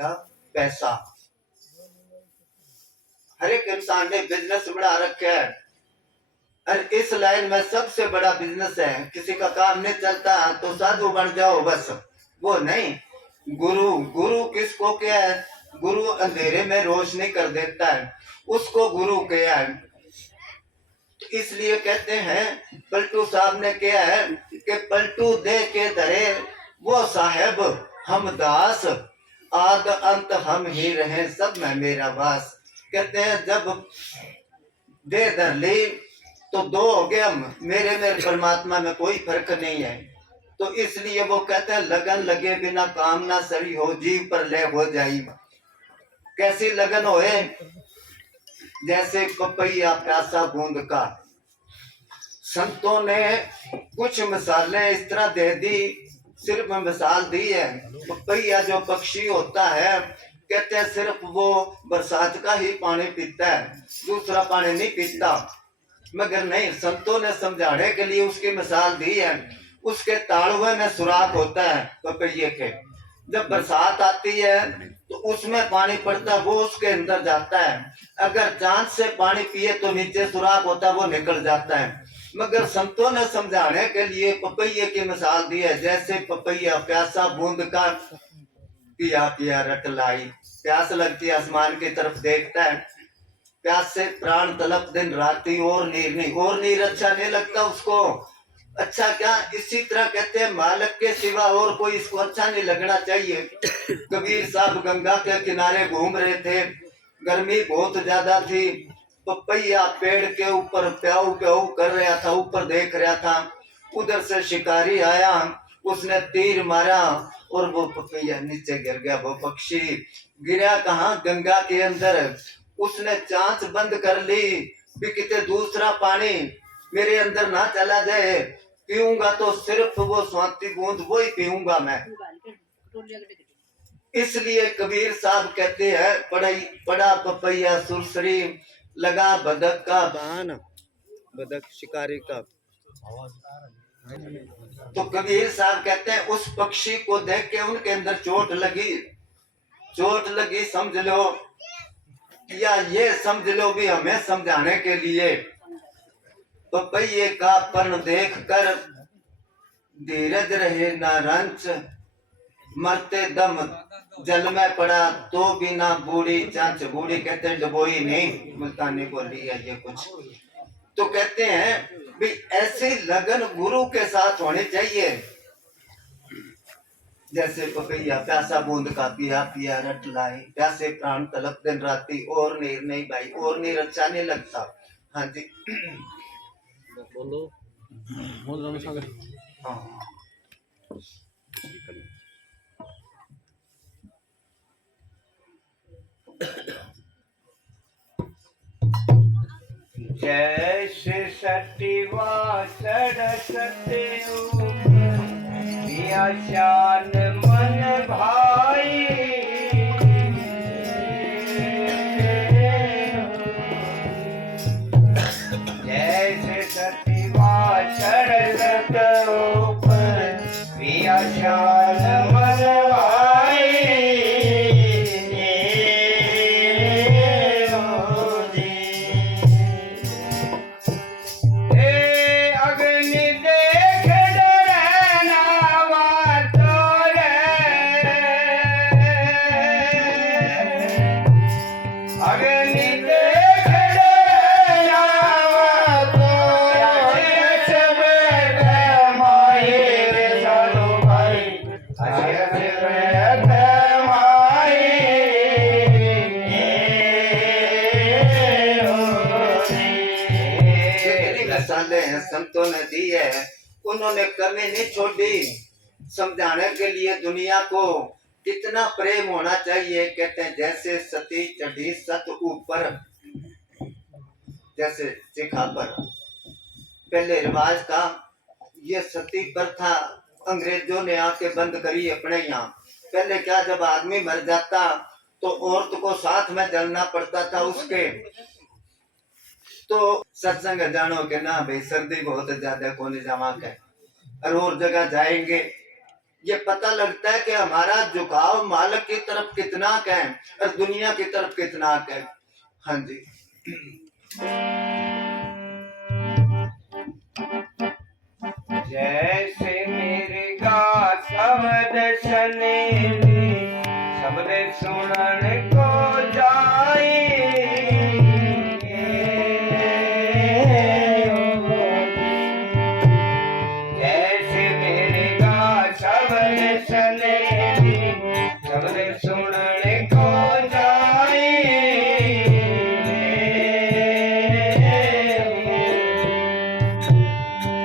क्या? पैसा। हर एक इंसान ने बिजनेस बना रखा है और इस लाइन में सबसे बड़ा बिजनेस है। किसी का काम नहीं चलता तो साधु बन जाओ बस, वो नहीं। गुरु, गुरु किसको क्या है? गुरु अंधेरे में रोशनी कर देता है, उसको गुरु क्या है। इसलिए कहते हैं, पलटू साहब ने क्या है कि पलटू दे के धरे वो साहेब हम दास, आद अंत हम ही रहे सब में मेरा वास। कहते हैं जब दे धर ली तो दो हो गए हम, मेरे में परमात्मा में कोई फर्क नहीं है। तो इसलिए वो कहते हैं लगन लगे बिना काम ना सरी हो, जीव पर ले हो जाई। कैसी लगन होए? जैसे पपैया प्यासा बूंद का। संतों ने कुछ मिसालें इस तरह दे दी, सिर्फ मिसाल दी है। पपैया जो पक्षी होता है, कहते हैं सिर्फ वो बरसात का ही पानी पीता है, दूसरा पानी नहीं पीता। मगर नहीं, संतों ने समझाने के लिए उसकी मिसाल दी है। उसके तालुए में सुराख होता है पपैये के, जब बरसात आती है तो उसमें पानी पड़ता है, वो उसके अंदर जाता है। अगर चांद से पानी पिए तो नीचे सुराख होता है, वो निकल जाता है। मगर संतों ने समझाने के लिए पपैये की मिसाल दी है। जैसे पपैया प्यासा बूंद का, पिया पिया रट लाई। प्यास लगती है, आसमान की तरफ देखता है, प्यास से प्राण तलब दिन राती, और नीर नहीं, और नीर अच्छा नहीं लगता उसको। अच्छा क्या? इसी तरह कहते हैं मालिक के सिवा और कोई इसको अच्छा नहीं लगना चाहिए। कबीर साहब गंगा के किनारे घूम रहे थे, गर्मी बहुत ज्यादा थी। पपैया पेड़ के ऊपर प्याऊ प्याऊ कर रहा था, ऊपर देख रहा था। उधर से शिकारी आया, उसने तीर मारा और वो पपैया नीचे गिर गया। वो पक्षी गिरा कहाँ? गंगा के अंदर। उसने चांच बंद कर ली भी कितने दूसरा पानी मेरे अंदर ना चला जाए, पीऊंगा तो सिर्फ वो स्वाति बूंद वो ही पीऊंगा मैं। इसलिए कबीर साहब कहते हैं पड़ा पपैया सुरसरी, लगा बदक का बान, बदक शिकारी का। तो कबीर साहब कहते हैं उस पक्षी को देख के उनके अंदर चोट लगी। चोट लगी समझ लो, या ये समझ लो भी हमें समझाने के लिए। पपैये का पर्ण देख कर धीरज रहे ना रंच, मरते दम जल में पड़ा तो बिना बूढ़ी चांच। बूढ़ी कहते हैं डबोई नहीं, मुल्तानी बोली है ये कुछ। तो कहते हैं भी ऐसी लगन गुरु के साथ होनी चाहिए। जैसे पपैया प्यासा बूंद का, पिया पिया रट लाई, प्यासे प्राण तलब दिन राती, और नीर नहीं भाई, और नीर अच्छा नहीं लगता। हाँ जी बोलो। हाँ जैसे सटीवा सड़सते दिया शान मन भाई, जैसे सटीवा सड़सते दिया शान मन भाई। संतों ने दी है, उन्होंने कमी नहीं छोड़ी समझाने के लिए दुनिया को कितना प्रेम होना चाहिए। कहते हैं जैसे सती चढ़ी सत ऊपर, जैसे चिखा पर। पहले रिवाज था ये सती प्रथा, अंग्रेजों ने आके बंद करी अपने यहाँ। पहले क्या, जब आदमी मर जाता तो औरत को साथ में जलना पड़ता था उसके। तो सत्संग जानो के ना भाई सर्दी बहुत ज्यादा कोने जावा के और जगह जाएंगे ये पता लगता है कि हमारा झुकाव मालिक की तरफ कितना का है और दुनिया की तरफ कितना का है। हाँ जी। जैसे मेरे गा शब्द सने शब्द सुनन को जाए, जैसे मेरे गा शब्द सने शब्द सुनन को जाए,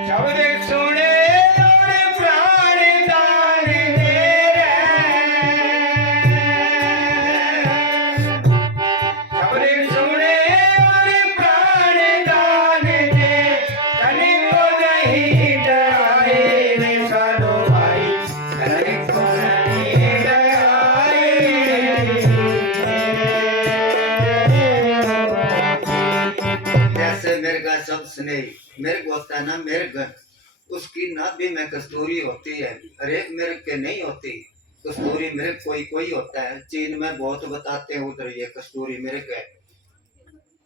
शब्द सुने और प्राण दान दे शब्द सुने और प्राण दान दे, तन को नहीं डराए रे साधो भाई, तन को नहीं डराए। जैसे मेरे का शब्द स्नेह मेरे को होता है ना, मेरे घर उसकी नाभि में कस्तूरी होती है, हर एक मेरे के नहीं होती कस्तूरी, मेरे कोई कोई होता है। चीन में बहुत बताते हैं उधर ये कस्तूरी मेरे के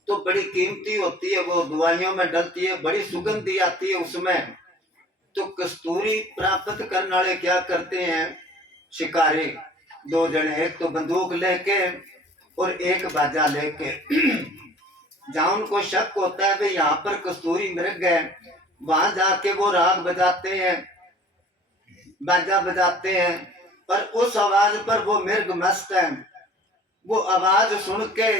तो बड़ी कीमती होती है, वो दवाइयों में डलती है, बड़ी सुगंधी आती है उसमें। तो कस्तूरी प्राप्त करने वाले क्या करते हैं, शिकारी दो जने, एक तो बंदूक लेके और एक बाजा लेके जहाँ उनको शक होता है भाई यहाँ पर कस्तूरी मृग है, वहां जाके वो राग बजाते हैं, बाजा बजाते हैं, पर उस आवाज पर वो मृग मस्त है। वो आवाज सुन के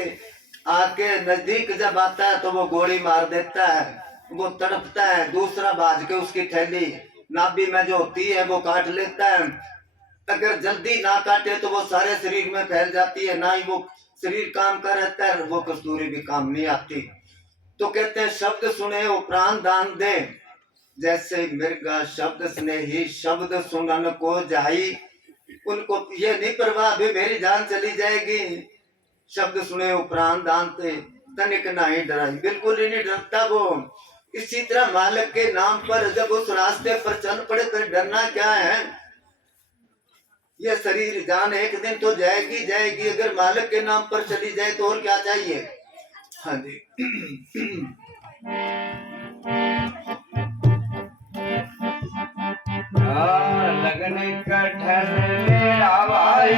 आके नजदीक जब आता है तो वो गोली मार देता है, वो तड़पता है, दूसरा बाज के उसकी थैली नाभि में जो होती है वो काट लेता है। अगर जल्दी ना काटे तो वो सारे शरीर में फैल जाती है, ना ही वो शरीर काम का रहता है, वो कस्तूरी भी काम नहीं आती। तो कहते हैं शब्द सुने वो प्राण दान दे, जैसे मृगा शब्द स्नेही शब्द सुनन को जाई, उनको ये नहीं परवाह भी मेरी जान चली जाएगी, शब्द सुने वो प्राण दान दे, तनिक नहीं डराई, बिल्कुल ही नहीं डरता वो। इसी तरह मालिक के नाम पर जब उस रास्ते पर चल पड़े तो डरना क्या है, ये शरीर जान एक दिन तो जाएगी जाएगी, अगर मालिक के नाम पर चली जाए तो और क्या चाहिए। हाँ जी। लगन कठन मेरा भाई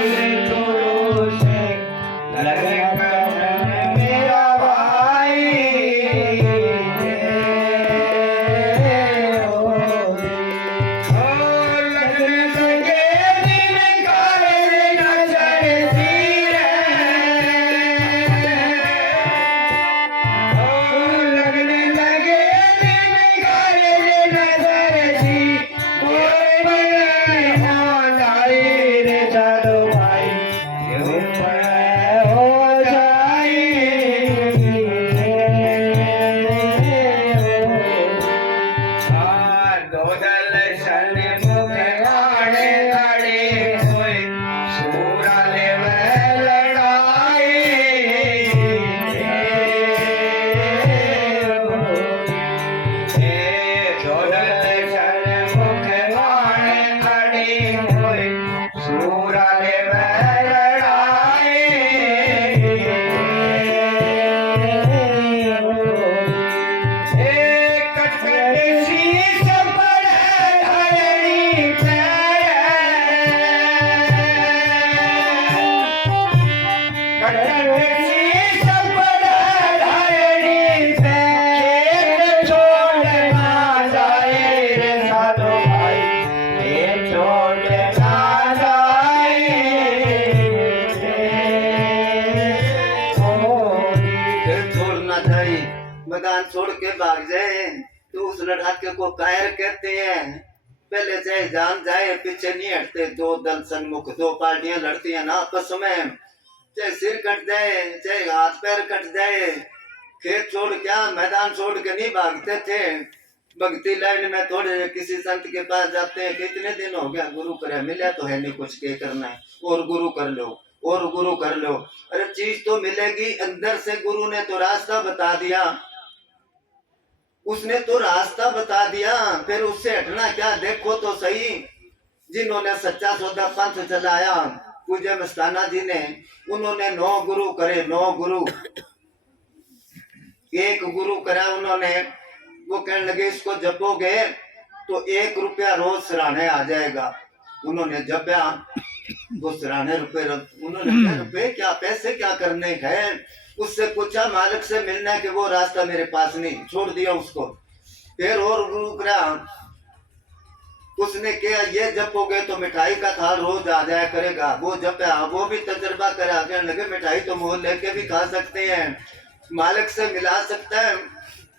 गुरु से, लगन कठन मेरा भाई, लगन लगे दिन काले नजर दी लगन लगे दिन काले नजर दी, मैदान छोड़ के भाग जाए तो उस लड़ाके को कायर कहते हैं। पहले चाहे जान जाए पीछे नहीं हटते, दो दल सन्मुख, दो पार्टियां लड़ती हैं ना आपस में, चाहे सिर कट जाए चाहे हाथ पैर कट जाए, खेत छोड़ क्या मैदान छोड़ के नहीं भागते थे। भक्ति लाइन में थोड़े किसी संत के पास जाते हैं, कितने दिन हो गया गुरु करे मिला तो है नहीं कुछ के करना है, और गुरु कर लो और गुरु कर लो। अरे चीज तो मिलेगी अंदर से, गुरु ने तो रास्ता बता दिया, उसने तो रास्ता बता दिया, फिर उससे हटना क्या, देखो तो सही। जिन्होंने सच्चा सौदा पंथ चलाया पूज्य मस्ताना जी ने, उन्होंने 9 गुरु करे, 9 गुरु। एक गुरु करा उन्होंने, वो कहने लगे इसको जपोगे तो 1 रुपया रोज सराहने आ जाएगा। उन्होंने जपया, वो सराहने रुपए, उन्होंने कहा रुपए क्या, पैसे क्या करने हैं। उससे पूछा मालिक से मिलना है कि वो रास्ता मेरे पास नहीं, छोड़ दिया उसको। फिर और गुरु करा, उसने कहा ये जपोगे तो मिठाई का थाल रोज आ जाया करेगा। वो जपया, वो भी तजर्बा करा, कहने लगे मिठाई तो मोल लेके भी खा सकते हैं, मालिक से मिला सकता है।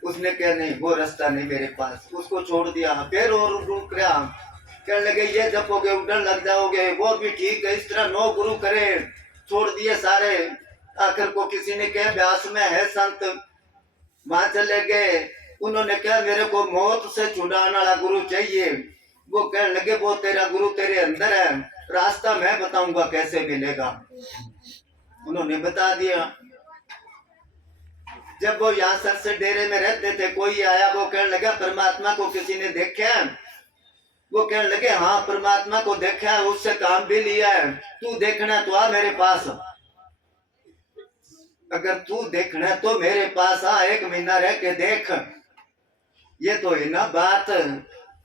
उसने कहा नहीं, वो रास्ता नहीं मेरे पास, उसको छोड़ दिया। फिर और गुरु करा, कहने लगे ये जपोगे उधर लग जाओगे, वो भी ठीक है। इस तरह 9 गुरु करे, छोड़ दिए सारे। आखिर को किसी ने कहा व्यास में है संत, वहां चले गए। उन्होंने कहा मेरे को मौत से छुड़ाने वाला गुरु चाहिए। वो कहने लगे वो तेरा गुरु तेरे अंदर है, रास्ता मैं बताऊंगा कैसे मिलेगा। उन्होंने बता दिया। जब वो यहाँ सर से डेरे में रहते थे, कोई आया, वो कहने लगा परमात्मा को किसी ने देखा है। वो कहने लगे हाँ परमात्मा को देखा है, उससे काम भी लिया है। तू देखना तो आ मेरे पास, अगर तू देखना है तो मेरे पास आ, 1 महीना रह के देख। ये तो है ना बात।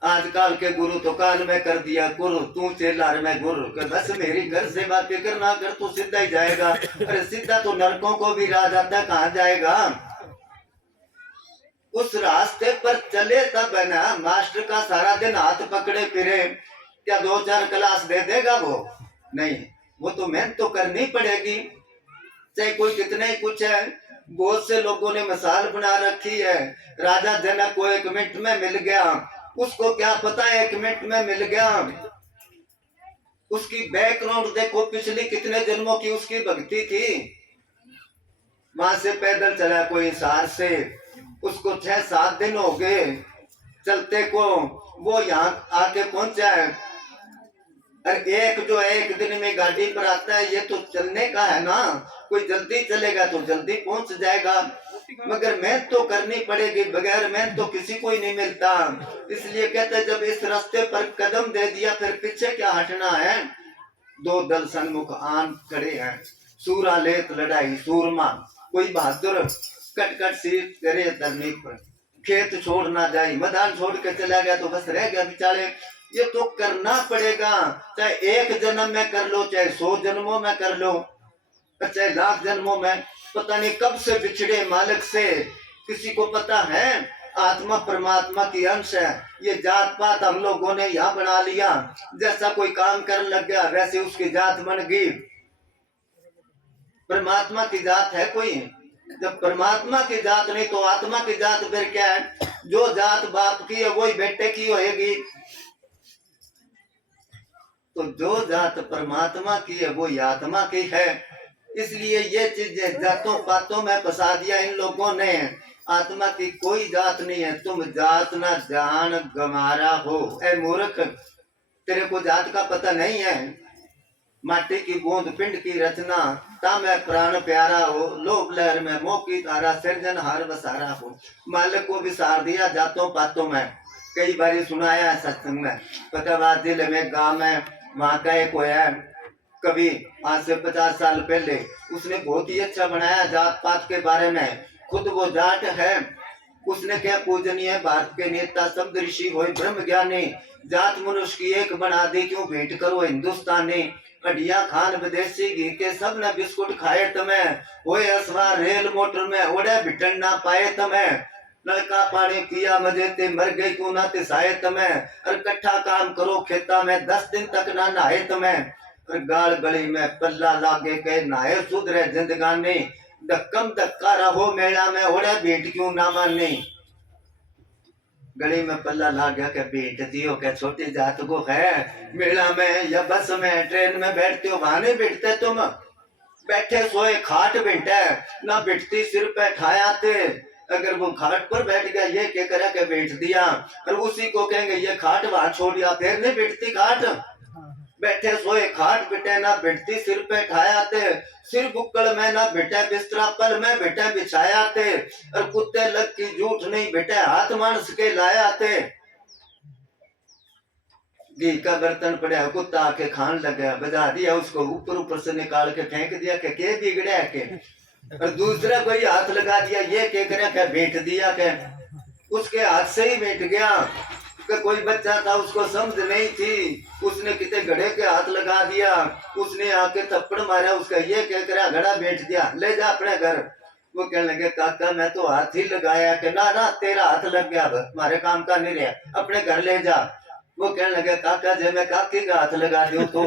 आजकल के गुरु तो कान में कर दिया गुरु, तू चेला में गुरु, बस मेरी घर से बात फिक्र ना कर, तू सीधा ही जाएगा। अरे सीधा तो नरकों को भी राह जाता, कहाँ जाएगा। उस रास्ते पर चले तब है ना। मास्टर का सारा दिन हाथ पकड़े फिरे, क्या 2-4 क्लास दे देगा वो? नहीं, वो तो मेहनत तो करनी पड़ेगी, चाहे कोई कितने ही कुछ है। बहुत से लोगों ने मिसाल बना रखी है, राजा जनक को 1 मिनट में मिल गया, उसको क्या पता 1 मिनट में मिल गया। उसकी बैकग्राउंड देखो, पिछली कितने जन्मों की उसकी भक्ति थी। वहां से पैदल चला कोई हिसार से, उसको 6-7 दिन हो गए चलते को, वो यहाँ आके पहुंचा है। अरे एक जो है 1 दिन में गाड़ी पर आता है, ये तो चलने का है ना, कोई जल्दी चलेगा तो जल्दी पहुंच जाएगा, मगर मेहनत तो करनी पड़ेगी, बगैर मेहनत तो किसी को ही नहीं मिलता। इसलिए कहते हैं जब इस रास्ते पर कदम दे दिया फिर पीछे क्या हटना है। 2 दल सन्मुख आन खड़े हैं, सूरा लेत लड़ाई सूरमा, कोई बहादुर कट कट सीट करे धरनी पर, खेत छोड़ ना जाए, मैदान छोड़ के चला गया तो बस रह गया बेचारे। ये तो करना पड़ेगा, चाहे 1 जन्म में कर लो, चाहे 100 जन्मों में कर लो, चाहे 1,00,000 जन्मों में। पता नहीं कब से बिछड़े मालिक से, किसी को पता है। आत्मा परमात्मा की अंश है। ये जात पात हम लोगों ने यहाँ बना लिया, जैसा कोई काम करने लग गया वैसे उसकी जात बन गई। परमात्मा की जात है कोई? जब परमात्मा की जात नहीं तो आत्मा की जात फिर क्या है? जो जात बाप की है वही बेटे की होएगी। तो जो जात परमात्मा की है वो आत्मा की है। इसलिए ये चीजें जातों पातों में फंसा दिया इन लोगों ने। आत्मा की कोई जात नहीं है, तुम जात ना जान गमारा हो। ए मूर्ख, तेरे को जात का पता नहीं है। माटी की बूंद पिंड की रचना, तामे प्राण प्यारा हो, लोभ लहर में मोह की धारा, सृजन हार बसारा हो। मालिक को विसार दिया जातों पातों में। कई बार सुनाया है सत्संग में। फतेहाबाद जिले में गांव में वहां का एक है कवि, आज से 50 साल पहले, उसने बहुत ही अच्छा बनाया जात पात के बारे में। खुद वो जाट है। उसने क्या पूजनीय भारत के नेता शब्द ऋषि हो ब्रह्म ज्ञानी, जात मनुष्य की एक बना दी, क्यों भेंट करो हिंदुस्तानी। कढ़िया खान विदेशी घी के सब ने बिस्कुट खाए तुम्हें, होए असवार रेल मोटर में ओढ़े भिटन ना पाए तुम्हें। नलका पानी पिया मजे ते मर गई क्यों ना तिसाए तुम्हें। और कट्ठा काम करो खेता में 10 दिन तक ना नहाए तुम्हें। और गाल गली में पल्ला लागे के नहाए सुधरे जिंदगानी। धक्कम धक्का रहो मेला में ओढ़े भेंट क्यों ना मानी। गली में पल्ला ला गया के भेंट दियो के छोटी जात को है। मेला में या बस में ट्रेन में बैठते हो वहां नहीं बैठते तुम। बैठे सोए खाट बैठे ना बैठती सिर पे ठायाते। अगर वो खाट पर बैठ गया ये क्या करा के बैठ दिया, और उसी को कहेंगे ये खाट वहां छोड़ दिया, फिर नहीं बैठती खाट। बैठे सोए खाट बिटे ना बैठती सिर पे ठायाते। सिर बुक्कड़ में ना बेटा बिस्तरा पल में बेटा बिछायाते। और कुत्ते लग की झूठ नहीं बेटे हाथ मानस के लायाते। घी का बर्तन पड़ा, कुत्ता आके खान लगा, बजा दिया उसको, ऊपर ऊपर से निकाल के फेंक दिया के बिगड़ा के। और दूसरा कोई हाथ लगा दिया, ये क्या करे क्या बेच दिया के, उसके हाथ से ही बैठ गया। कि कोई बच्चा था उसको समझ नहीं थी, उसने कितने घड़े के हाथ लगा दिया, उसने आके थप्पड़ मारा, उसका ये क्या करा घड़ा बैठ दिया, ले जा अपने घर। वो कहने लगे काका मैं तो हाथ ही लगाया। कि ना ना तेरा हाथ लग गया, अब हमारे काम का नहीं रहा, अपने घर ले जा। वो कहने लगे काका जब मैं काकी का हाथ लगा दूं तो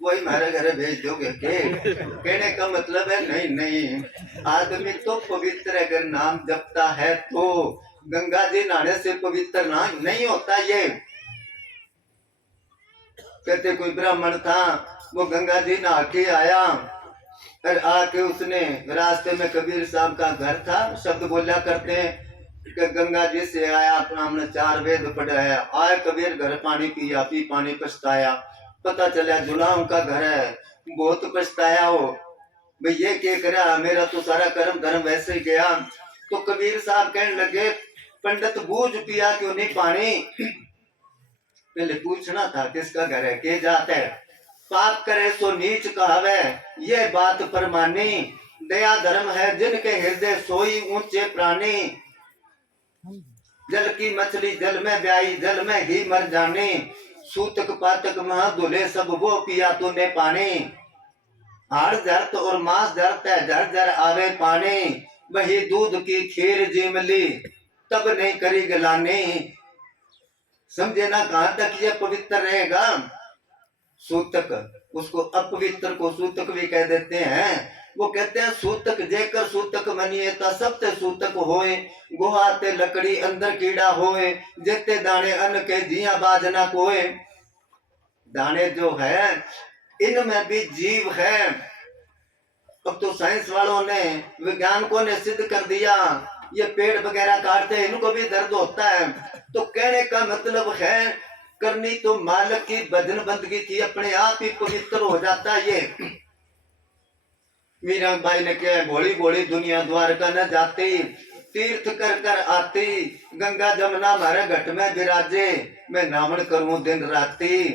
वही हमारे घर भेज दोगे के? कहने का मतलब है नहीं नहीं, आदमी तो पवित्र अगर नाम जपता है तो, गंगा जी नहाने से पवित्र नाम नहीं होता। ये कहते कोई ब्राह्मण था, वो गंगा जी नहा के आया, और आके उसने रास्ते में कबीर साहब का घर था, शब्द बोला करते हैं कि गंगा जी से आया, अपना हमने 4 वेद पढ़ा है, आए कबीर घर पानी पिया, पी पानी पछताया, पता चला जुलाम का घर है, बहुत पछताया हो भाई, ये क्या करा, मेरा तो सारा कर्म धर्म वैसे ही गया। तो कबीर साहब कहने लगे पंडित बूझ पिया क्यों नहीं पानी? पहले पूछना था किसका घर है, के जाते है, पाप करे सो नीच कहावे, ये बात परमानी, दया धर्म है जिनके हृदय सोई ऊंचे प्राणी, जल की मछली जल में ब्याई, जल में ही मर जाने, सूतक पातक महा धुले सब वो पिया तूने पानी, हाड़ जरत और मांस जरत है, झर झर आवे पानी, वही दूध की खीर जिमली, तब नहीं करी गलानी। समझे ना कहां तक ये पवित्र रहेगा? सूतक, उसको अपवित्र को सूतक भी कह देते हैं। वो कहते हैं सूतक जेकर सूतक मनिए ता सब ते सूतक होए, गुहा ते लकड़ी अंदर कीड़ा होए, जेते दाने अन्न के जिया बाजना कोए। दाने जो है इनमें भी जीव है। अब तो साइंस वालों ने, वैज्ञानिकों ने सिद्ध कर दिया, ये पेड़ वगैरह काटते हैं इनको भी दर्द होता है। तो कहने का मतलब है करनी तो मालिक की भजन बंदगी थी, अपने आप ही पवित्र हो जाता ये। मीरा बाई ने कहा भोली भोली दुनिया द्वारका न जाती, तीर्थ कर कर आती, गंगा जमुना हमारे घट में विराजे, मैं नामन करूं दिन राती,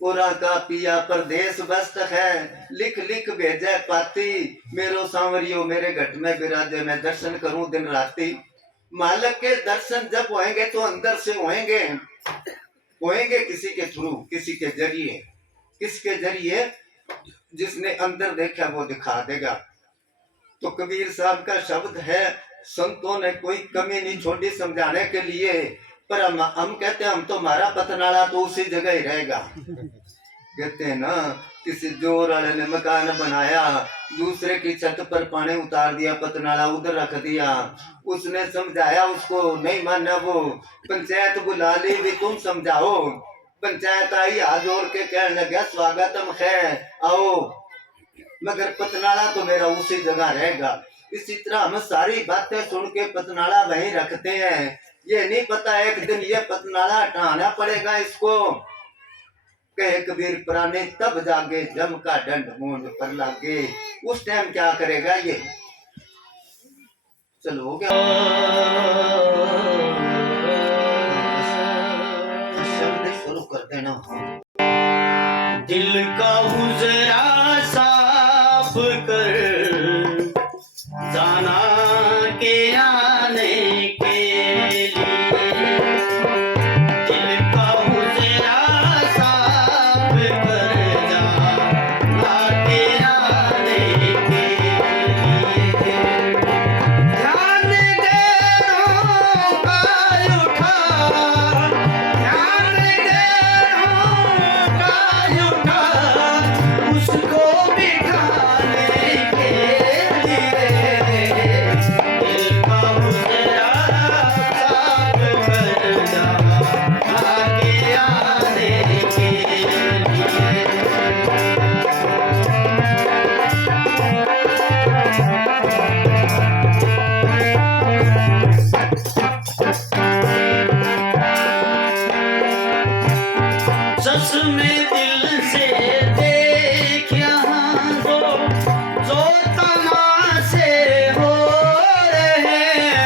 पूरा का पिया परदेश बस्त है, लिख लिख भेजे पाती, मेरो सांवरियो मेरे घट में विराजे, मैं दर्शन करूं दिन राती। मालिक के दर्शन जब होएंगे तो अंदर से होएंगे किसी के थ्रू, किसी के जरिए, किसके जरिए? जिसने अंदर देखा वो दिखा देगा। तो कबीर साहब का शब्द है, संतों ने कोई कमी नहीं छोड़ी समझाने के लिए, पर हम कहते हैं हम तो हमारा पतनाला तो उसी जगह ही रहेगा। कहते हैं ना किसी जोर वाले ने मकान बनाया, दूसरे की छत पर पानी उतार दिया, पतनाला उधर रख दिया, उसने समझाया उसको नहीं माना, वो पंचायत बुला ली भी तुम समझाओ, पंचायत आई हाथ जोड़ के कहने लगा स्वागतम है आओ, मगर पतनाला तो मेरा उसी जगह रहेगा। इसी तरह हम सारी बातें सुन के पतनाला वहीं रखते हैं, ये नहीं पता एक दिन ये पतनाला हटाना पड़ेगा इसको। कहे कबीर पुराने तब जागे जम का दंड मूंड पर लागे, उस टाइम क्या करेगा ये? चलो हो गया, शब्द शुरू कर देना। दिल का हुजरा साफ कर जाना के आने के लिए, दिल का हुजरा साफ कर जाना के आने के लिए, ध्यान गैरों का उठा, ध्यान गैरों का उठा, उसको बिठाने के लिए, दिल का हुजरा साफ कर जाना के आने के लिए। चश्मे दिल से देख यहाँ दो, जो तमाशे हो रहे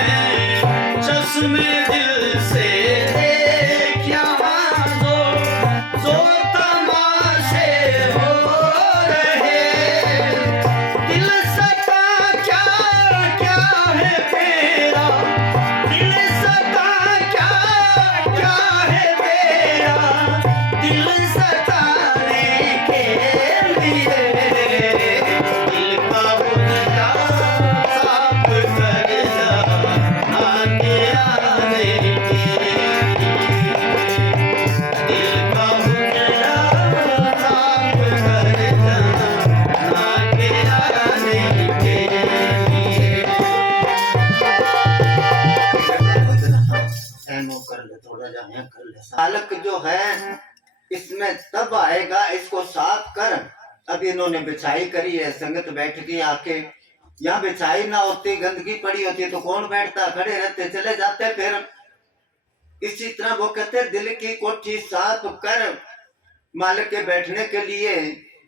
है इसमें तब आएगा, इसको साफ कर। अब इन्होंने बिछाई करी है, संगत बैठ के आके, यहाँ बिछाई ना होती, गंदगी पड़ी होती तो कौन बैठता, खड़े रहते, चले जाते। फिर इसी तरह वो कहते दिल की कोठी साफ कर मालिक के बैठने के लिए।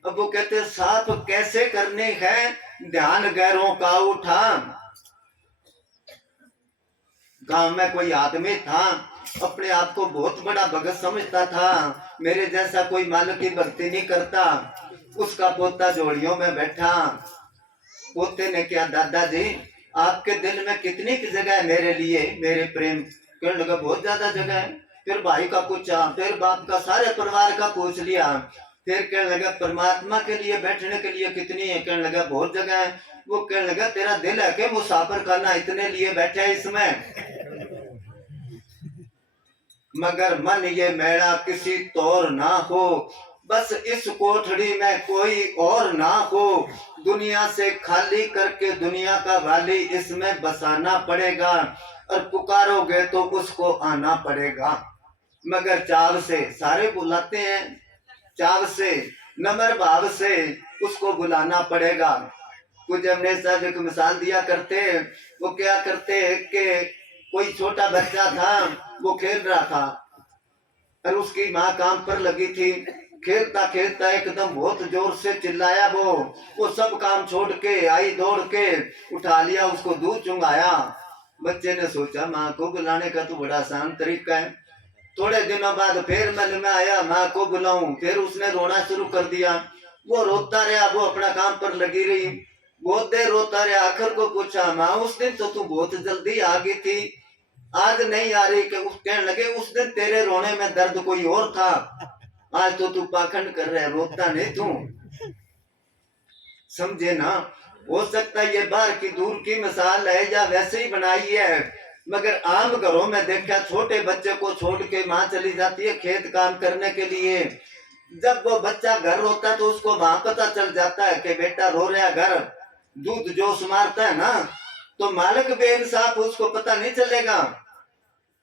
अब वो कहते साफ कैसे करनी है, ध्यान गैरों का उठा। गांव में कोई आदमी था, अपने आप को बहुत बड़ा भगत समझता था, मेरे जैसा कोई मालिक की भक्ति नहीं करता। उसका पोता जोड़ियों में बैठा, पोते ने क्या, दादाजी आपके दिल में कितनी की जगह है मेरे लिए, मेरे प्रेम? कहने लगा बहुत ज्यादा जगह है। फिर भाई का पूछा, फिर बाप का, सारे परिवार का पूछ लिया। फिर कहने लगा परमात्मा के लिए बैठने के लिए कितनी है? कहने लगा बहुत जगह है। वो कहने लगा तेरा दिल है कि मुसाफिर करना, इतने लिए बैठे है इसमें। मगर मन ये मेरा किसी तौर ना हो, बस इस कोठड़ी में कोई और ना हो। दुनिया से खाली करके दुनिया का वाली इसमें बसाना पड़ेगा, और पुकारोगे तो उसको आना पड़ेगा। मगर चाव से सारे बुलाते हैं, चाव से, नम्र भाव से उसको बुलाना पड़ेगा। कुछ हमने साहब एक मिसाल दिया करते, वो क्या करते कि कोई छोटा बच्चा था, वो खेल रहा था और उसकी माँ काम पर लगी थी। खेलता खेलता एकदम बहुत जोर से चिल्लाया, वो सब काम छोड़ के आई, दौड़ के उठा लिया, उसको दूध चुंगाया। बच्चे ने सोचा माँ को बुलाने का तो बड़ा आसान तरीका है। थोड़े दिनों बाद फिर मन में आया माँ को बुलाऊं, फिर उसने रोना शुरू कर दिया। वो रोता रहा, वो अपना काम पर लगी रही, बहुत देर रोता रहा। आखिर को पूछा माँ उस दिन तो तू बहुत जल्दी आ गई थी, आज नहीं आ रही? कि उस कहने लगे उस दिन तेरे रोने में दर्द कोई और था, आज तो तू पाखंड कर रहा है, रोता नहीं तू। समझे ना? हो सकता है ये बाहर की दूर की मिसाल है या वैसे ही बनाई है, मगर आम घरों में देखा छोटे बच्चे को छोड़ के माँ चली जाती है खेत काम करने के लिए। जब वो बच्चा घर रोता है तो उसको वहां पता चल जाता है कि बेटा रो रहा घर, दूध जोश मारता है ना, तो मालिक बेइंसाफ, उसको पता नहीं चलेगा।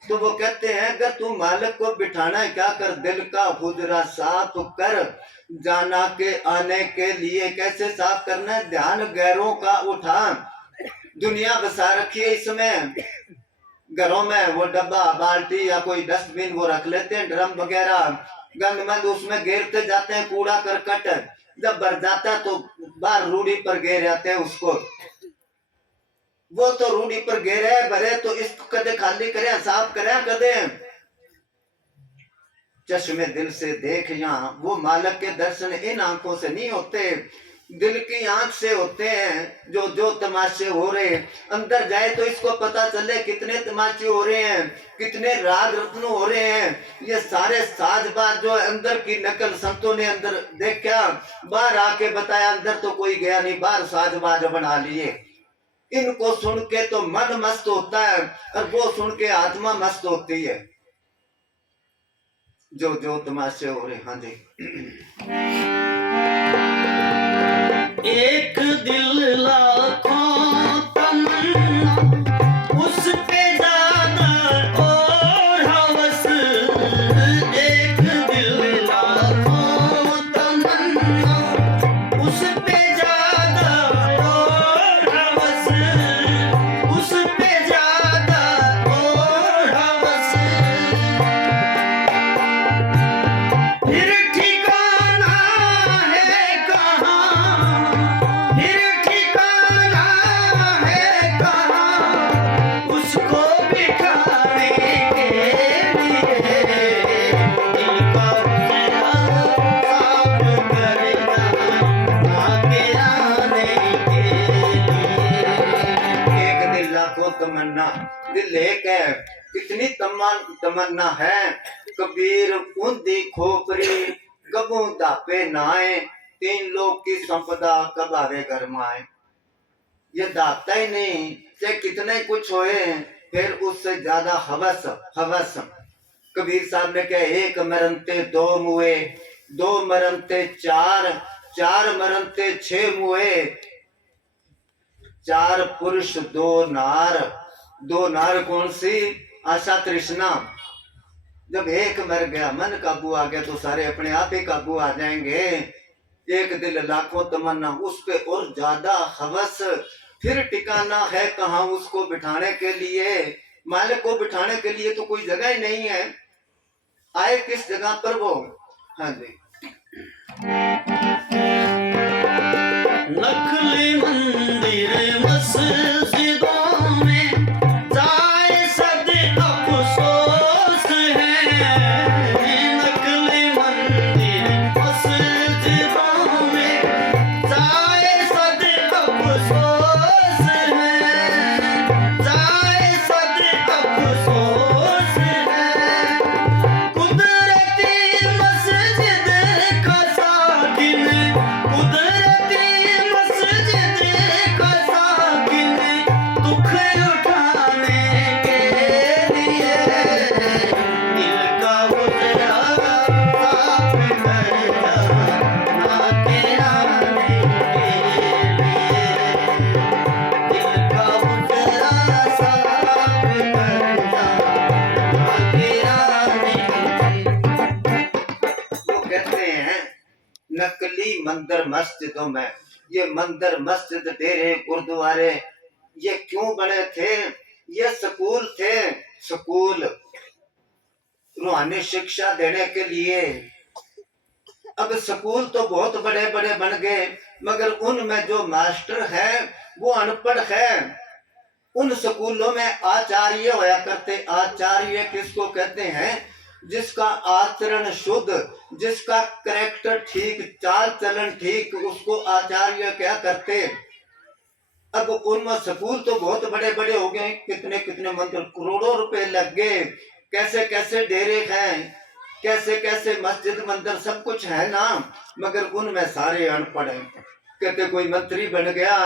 तो वो कहते हैं अगर तू मालिक को बिठाना है क्या कर, दिल का हुजरा साफ कर, जाना के आने के लिए कैसे साफ करना है, ध्यान गैरों का उठा। दुनिया बसा रखी है इसमें, घरों में वो डब्बा बाल्टी या कोई डस्टबिन वो रख लेते हैं, ड्रम वगैरह, गंदमंद उसमें घेरते जाते हैं कूड़ा करकट। जब भर जाता है तो बाहर रूढ़ी पर घेर जाते हैं उसको। वो तो रूढ़ी पर घेरे भरे तो इसको कदे खाली करे, साफ करे कदे। चश्मे दिल से देख, यहाँ वो मालिक के दर्शन इन आंखों से नहीं होते, दिल की आंख से होते हैं। जो जो तमाशे हो रहे, अंदर जाए तो इसको पता चले कितने तमाशे हो रहे हैं, कितने राग रत्न हो रहे हैं। ये सारे साजबाज जो अंदर की नकल संतों ने अंदर देखा, बाहर आके बताया, अंदर तो कोई गया नहीं, बाहर साजबाज बना लिए। इनको सुन के तो मन मस्त होता है और वो सुन के आत्मा मस्त होती है। जो जो तमाशे हो रहे। हाँ जी। एक दिल लाखों तमन्ना, उस पे ज्यादा और हवस। एक दिल लाखों तमन्ना, उस पे ज्यादा और हवस, उस पे ज्यादा और हवस। फिर ठिकाना है कहाँ, फिर ठिकाना है कहाँ, उसको बिठाने के लिए दिल का हुजरा साफ करना, आगे आने के लिए। एक दिल लाखों तमन्ना, दिल एक है, कितनी तमन्ना है। कबीर ऊंधी खोपरी कबू दापे नाए, तीन लोग की संपदा कब आवे घर माए। ये दापता ही नहीं, चाहे कितने कुछ होए, फिर उससे ज्यादा हवस हवस। कबीर साहब ने कहा एक मरनते दो मुए, दो मरनते चार, चार मरनते छह मुए, चार पुरुष दो नार। दो नार कौन सी? आशा तृष्णा। जब एक मर गया, मन काबू आ गया, तो सारे अपने आप ही काबू आ जाएंगे। एक दिल लाखों तमन्ना, उस पे और ज्यादा हवस, फिर ठिकाना है कहाँ उसको बिठाने के लिए। मालिक को बिठाने के लिए तो कोई जगह ही नहीं है, आए किस जगह पर वो। हाँ जी। नकली मंदिर मस्जिदों में जाए सद अफसोस है। नकली मंदिर मस्जिदों में जाए सद अफसोस है। जाए सद अफसोस है। कुदरती मस्जिद का साकिन, कुदरती मस्जिद का साकिन, दुख उठाने के लिए दिल का उजड़ा साफ कर जाना तेरा के लिए। दिल का उजड़ा साफ कर जाना तेरा वो कहते हैं नकली मंदिर मस्जिदों में, ये मंदिर मस्जिद डेरे गुरुद्वारे ये क्यों बने थे? ये स्कूल थे, स्कूल रूहानी शिक्षा देने के लिए। अब स्कूल तो बहुत बड़े बड़े बन गए, मगर उनमें जो मास्टर है वो अनपढ़ है। उन स्कूलों में आचार्य होया करते। आचार्य किसको कहते हैं? जिसका आचरण शुद्ध, जिसका करेक्टर ठीक, चाल चलन ठीक, उसको आचार्य क्या करते। अब उनमें स्कूल तो बहुत बड़े बड़े हो गए, कितने कितने मंदिर, करोड़ों रुपए लग गए, कैसे कैसे डेरे हैं, कैसे कैसे मस्जिद मंदिर सब कुछ है ना, मगर उनमें सारे अनपढ़ हैं। कहते कोई मंत्री बन गया,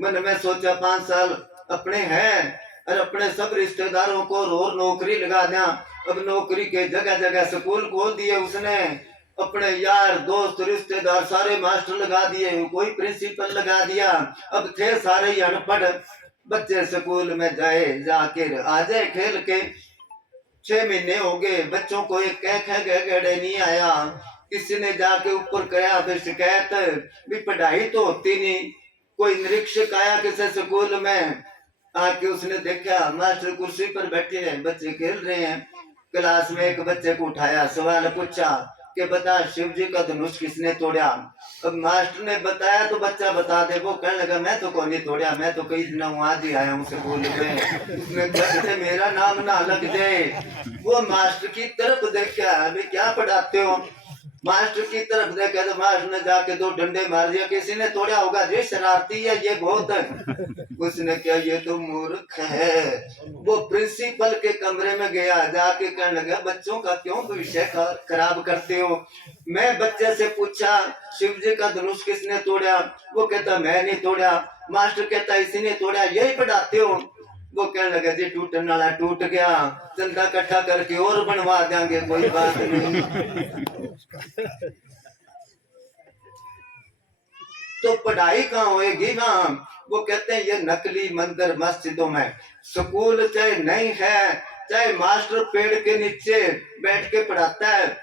मन में सोचा 5 साल अपने हैं और अपने सब रिश्तेदारों को और नौकरी लगा दिया। अब नौकरी के जगह जगह स्कूल खोल दिए उसने, अपने यार दोस्त रिश्तेदार सारे मास्टर लगा दिए, कोई प्रिंसिपल लगा दिया। अब थे सारे ही अनपढ़ बच्चे, स्कूल में जाए जाके आ जाए खेल के। 6 महीने हो गए, बच्चों को एक कह गड़े नहीं आया। किसी ने जाके ऊपर कहा फिर शिकायत भी, पढ़ाई तो होती नहीं। कोई निरीक्षक आया किसी स्कूल में, आके उसने देखा मास्टर कुर्सी पर बैठे हैं, बच्चे खेल रहे हैं। क्लास में एक बच्चे को उठाया, सवाल पूछा कि बता शिव जी का धनुष किसने तोड़ा। अब मास्टर ने बताया तो बच्चा बता दे। वो कहने लगा मैं तो कौन नहीं तोड़ा, मैं तो कई दिन आज ही आया हूँ स्कूल में। उसने कहा मेरा नाम ना लग जाए। वो मास्टर की तरफ देखा, अभी क्या पढ़ाते हो? मास्टर की तरफ देखा तो मास्टर ने जाके 2 डंडे मार दिया। किसी ने तोड़ा होगा, ये शरारती है, ये बहुत है। उसने क्या, ये तो मूर्ख है। वो प्रिंसिपल के कमरे में गया, जाके कहने लगा बच्चों का क्यों विषय खराब करते हो। मैं बच्चे से पूछा शिव जी का धनुष किसने तोड़ा, वो कहता मैं नहीं तोड़ा। मास्टर कहता इसी ने तोड़ा, यही पढ़ाते हो। वो कहने लगा जी टूटने वाला टूट गया, चंदा इकट्ठा करके और बनवा देंगे, कोई बात नहीं। तो पढ़ाई कहाँ होएगी ना। वो कहते हैं ये नकली मंदिर मस्जिदों में, स्कूल चाहे नहीं है, चाहे मास्टर पेड़ के नीचे बैठ के पढ़ाता है।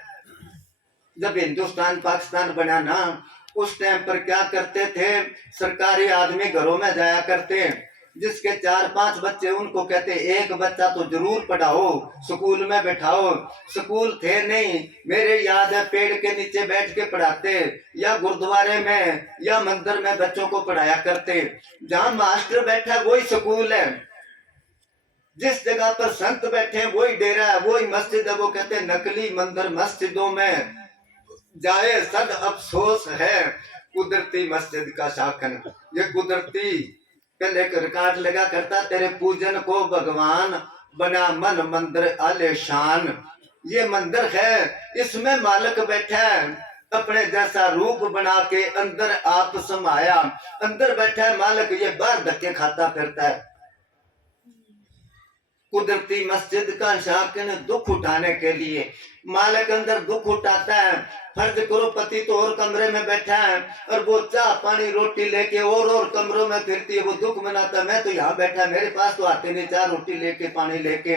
जब हिंदुस्तान पाकिस्तान बना ना, उस टाइम पर क्या करते थे, सरकारी आदमी घरों में जाया करते, जिसके 4-5 बच्चे उनको कहते एक बच्चा तो जरूर पढ़ाओ, स्कूल में बैठाओ। स्कूल थे नहीं, मेरे याद है पेड़ के नीचे बैठ के पढ़ाते, या गुरुद्वारे में या मंदिर में बच्चों को पढ़ाया करते। जहाँ मास्टर बैठा है वही स्कूल है, जिस जगह पर संत बैठे हैं वही डेरा है, वही मस्जिद है। वो कहते नकली मंदिर मस्जिदों में जाए सद अफसोस है। कुदरती मस्जिद का शाखन, ये कुदरती पहले रिकॉर्ड लगा करता, तेरे पूजन को भगवान बना मन मंदिर आलेशान। ये मंदिर है, इसमें मालिक बैठा है, अपने जैसा रूप बना के अंदर आप समाया। अंदर बैठा है मालिक, ये बाहर धक्के खाता फिरता है। कुदरती मस्जिद का शाकिन दुख उठाने के लिए मालिक अंदर दुख उठाता है। फर्ज करो पति तो और कमरे में बैठा है और वो चाह पानी रोटी लेके और कमरों में फिरती है, वो दुख मनाता, मैं तो यहाँ बैठा, मेरे पास तो आते नहीं चाह रोटी लेके पानी लेके।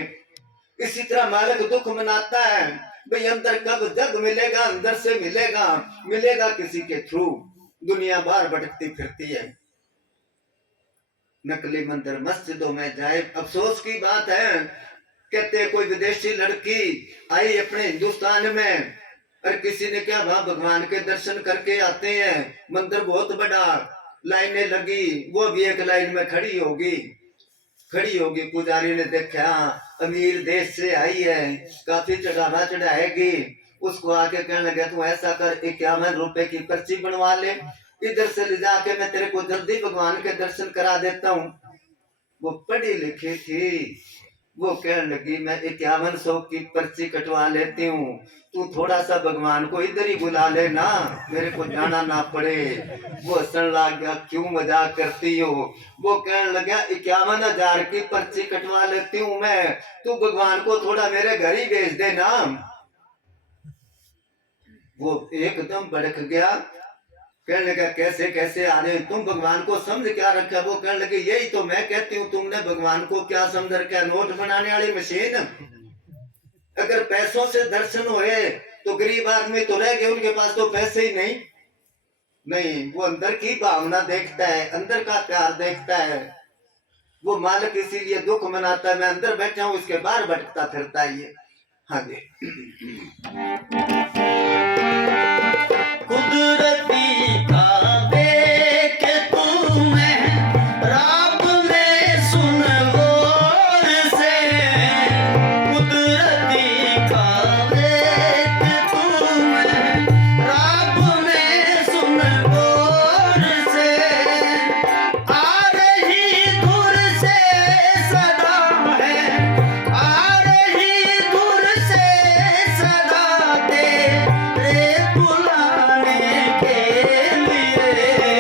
इसी तरह मालिक दुख मनाता है, भाई अंदर कब जग मिलेगा, अंदर से मिलेगा, मिलेगा किसी के थ्रू। दुनिया बाहर भटकती फिरती है, नकली मंदिर मस्जिदों में जाए। अफसोस की बात है, कहते कोई विदेशी लड़की आई अपने हिंदुस्तान में, और किसी ने क्या वहां भगवान के दर्शन करके आते हैं, मंदिर बहुत बड़ा, लाइनें लगी, वो भी एक लाइन में खड़ी होगी। पुजारी ने देखा अमीर देश से आई है, काफी चढ़ावा चढ़ाएगी, उसको आके कहने लगे तू ऐसा कर, 51 रुपए की पर्ची बनवा ले, इधर से ले जाके मैं तेरे को जल्दी भगवान के दर्शन करा देता हूँ। वो पढ़ी लिखी थी, वो कहने लगी मैं 5100 की पर्ची कटवा लेती हूँ, तू थोड़ा सा भगवान को इधर ही बुला लेना, मेरे को जाना ना पड़े। वो हंसने लग गया, क्यों मजाक करती हो? वो कहने लगा 51,000 की पर्ची कटवा लेती हूँ मैं, तू भगवान को थोड़ा मेरे घर ही भेज देना। वो एकदम भड़क गया, कहने लगा कैसे कैसे आ रहे तुम, भगवान को समझ क्या रखा? वो कहने लगे यही तो मैं कहती हूँ, तुमने भगवान को क्या समझ रखा? नोट बनाने वाली मशीन। अगर पैसों से दर्शन हुए तो गरीब आदमी तो रह गए, उनके पास तो पैसे ही नहीं, वो अंदर की भावना देखता है, अंदर का प्यार देखता है। वो मालिक इसीलिए दुख मनाता है, मैं अंदर बैठा हूँ, इसके बाहर भटकता फिरता है ये। हाँ जी। कुदरती काबे के तू मैं राब में सुन गौर से, कुदरती काबे के तू मैं राब में सुन गौर से, आ रही दूर से सदा है, आ रही दूर से सदा तेरे बुलाने के लिए,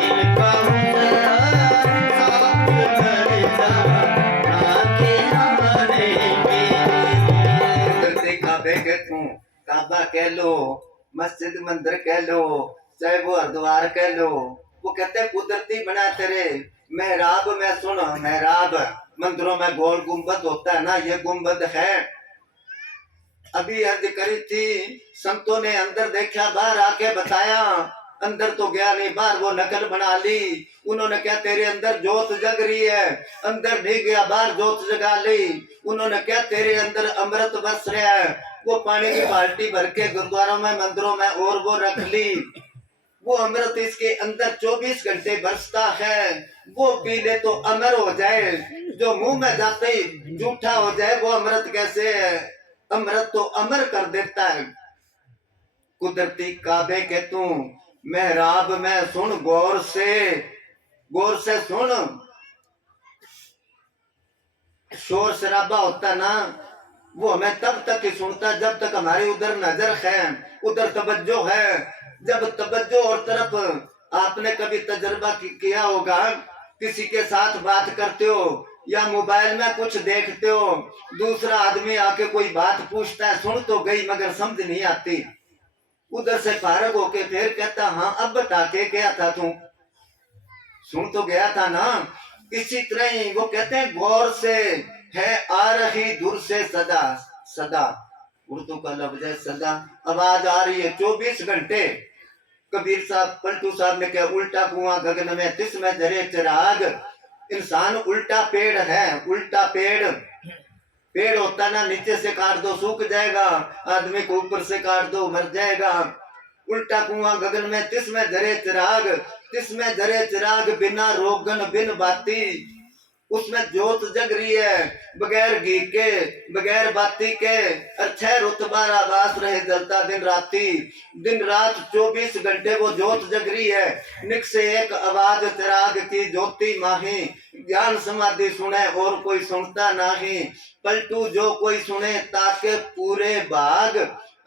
इनका मुझे साथ कर जाना के आने के लिए। कुदरती काबे के तू, काबा कह लो, मस्जिद मंदिर कह लो, चाहे वो हरिद्वार कह लो, वो कहते हैं कुदरती बना तेरे। मेहराब में सुन, मेहराब मंदिरों में गोल गुम्बद होता है ना, ये गुम्बद है। अभी अर्ज करी थी, संतों ने अंदर देखा, बाहर आके बताया, अंदर तो गया नहीं, बाहर वो नकल बना ली। उन्होंने क्या तेरे अंदर जोत जग रही है, अंदर नहीं गया, बाहर जोत जगा ली। उन्होंने क्या तेरे अंदर अमृत बरस रहा है, वो पानी की बाल्टी भर के गुरुद्वारों में मंदिरों में और वो रख ली। वो अमृत इसके अंदर 24 घंटे बरसता है, वो पी ले तो अमर हो जाए, जो मुंह में जाते ही जूठा हो जाए, वो अमृत कैसे है? अमृत तो अमर कर देता है। कुदरती काबे के तू, मेहराब में सुन गौर से सुन। शोर शराबा होता ना, वो हमें तब तक ही सुनता जब तक हमारी उधर नजर है, उधर तवज्जो है। जब तवज्जो और तरफ आपने कभी तजर्बा किया होगा, किसी के साथ बात करते हो या मोबाइल में कुछ देखते हो, दूसरा आदमी आके कोई बात पूछता है, सुन तो गई मगर समझ नहीं आती, उधर से फारग होके फिर कहता हाँ अब बता के क्या था तू, सुन तो गया था ना। इसी तरह ही वो कहते हैं गौर से है आ रही दूर से सदा, सदा उर्दू का लफ्ज है सदा, आवाज आ रही है 24 घंटे। कबीर साहब पलटू साहब ने क्या, उल्टा कुआं गगन में तिसमें धरे चिराग। इंसान उल्टा पेड़ है, उल्टा पेड़ होता ना, नीचे से काट दो सूख जाएगा, आदमी को ऊपर से काट दो मर जाएगा। उल्टा कुआं गगन में तिसमें धरे चिराग, बिना रोगन बिन बाती, उसमें जोत जग रही है, बगैर घी के बगैर बाती के, अच्छा रुतबार आवास रहे जलता दिन रात 24 घंटे वो जोत जग रही है। निक से एक आवाज चिराग की ज्योति माही, ज्ञान समाधि सुने और कोई सुनता नहीं, पलटू जो कोई सुने ताके पूरे बाग,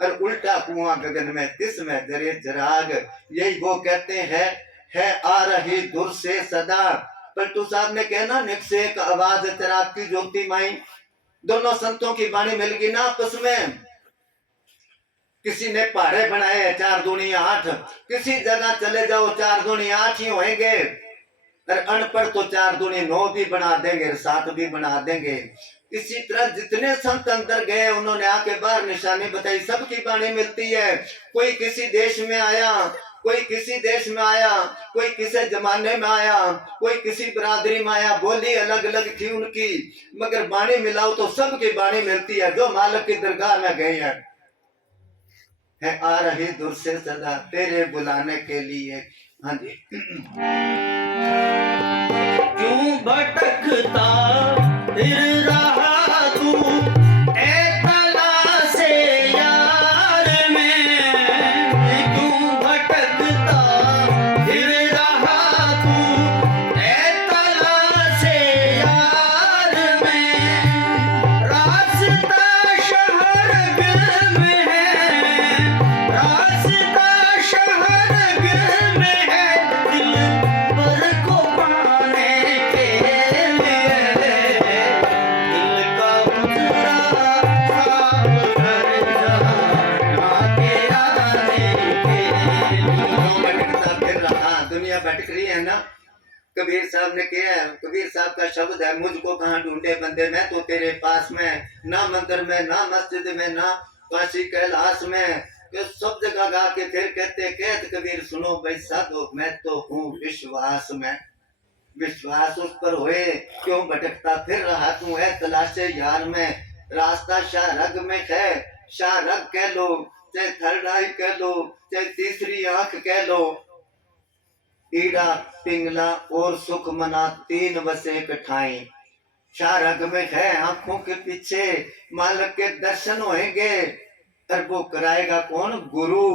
और उल्टा कुआं गगन में तिसमें धरे चिराग। यही वो कहते हैं है आ रही दूर से सदा। पलटू साहब ने कहना निक से एक आवाज चिराग की ज्योति माई, दोनों संतों की वाणी मिल गई ना आपस में। किसी ने पहाड़े बनाए 4 दूनी 8, किसी जगह चले जाओ 4 दूनी 8 ही होंगे, और अनपढ़ तो 4 दूनी 9 भी बना देंगे, 7 भी बना देंगे। इसी तरह जितने संत अंदर गए उन्होंने आके बाहर निशानी बताई, सबकी बाणी मिलती है। कोई किसी देश में आया, कोई किसी देश में आया, कोई किसी जमाने में आया, कोई किसी बरादरी में आया, बोली अलग अलग थी उनकी, मगर बाणी मिलाओ तो सबकी बाणी मिलती है जो मालिक की दरगाह में गए हैं। है आ रही दूर से सदा तेरे बुलाने के लिए। हाँ जी। क्यों भटकता फिर रहा तू ए तलाशे यार में, क्यों भटकता फिर रहा तू ए तलाशे यार में, रास्ता शहर में है, रास्ता शहर में है, दिल पर को पाने के लिए, दिल का उजरा साफ कर जहाँ के आने के लिए। भटकता फिर रहा, दुनिया भटक रही है ना। कबीर साहब ने किया है, कबीर साहब का शब्द है, मुझको कहाँ ढूंढे बंदे, मैं तो तेरे पास में, ना मंदिर में, ना मस्जिद में, ना काशी कैलाश में। तो सब जगह गा के फिर कहते कबीर सुनो भाई साधो, मैं तो हूँ विश्वास में। विश्वास उस पर होए, क्यों भटकता फिर रहा तू है तलाशे यार में, रास्ता शाहरग में है। शाहरग कह लो, चाहे थर्ड आई कह लो, चाहे तीसरी आंख कह लो, ईड़ा पिंगला और सुख मना तीन बसे कठाई। शाहरग में है, आंखों के पीछे मालिक के दर्शन होंगे। और वो कराएगा कौन? गुरु।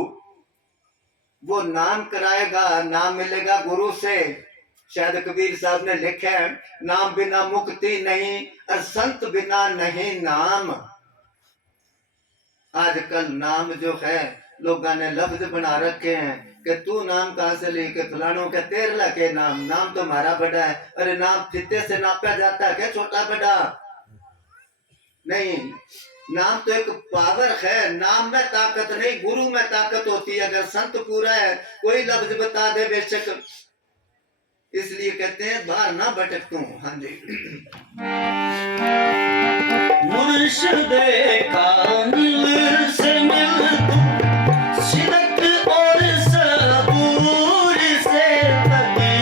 वो नाम कराएगा, नाम मिलेगा गुरु से। शायद कबीर साहब ने लिखा है, नाम बिना मुक्ति नहीं और संत बिना नहीं नाम। आजकल नाम जो है लोगों ने लफ्ज बना रखे हैं कि तू नाम कहां से लेके फलानों के 13 के नाम, नाम तो हमारा बड़ा है। अरे नाम फिते से नापा जाता है क्या छोटा बड़ा? नहीं, नाम तो एक पावर है। नाम में ताकत नहीं, गुरु में ताकत होती है। अगर संत पूरा है, कोई लफ्ज बता दे बेशक। इसलिए कहते हैं बाहर ना भटक तू। हाँ जी। मुर्शिदे कामिल से मिल तू, सिदक और सबूर से तकी,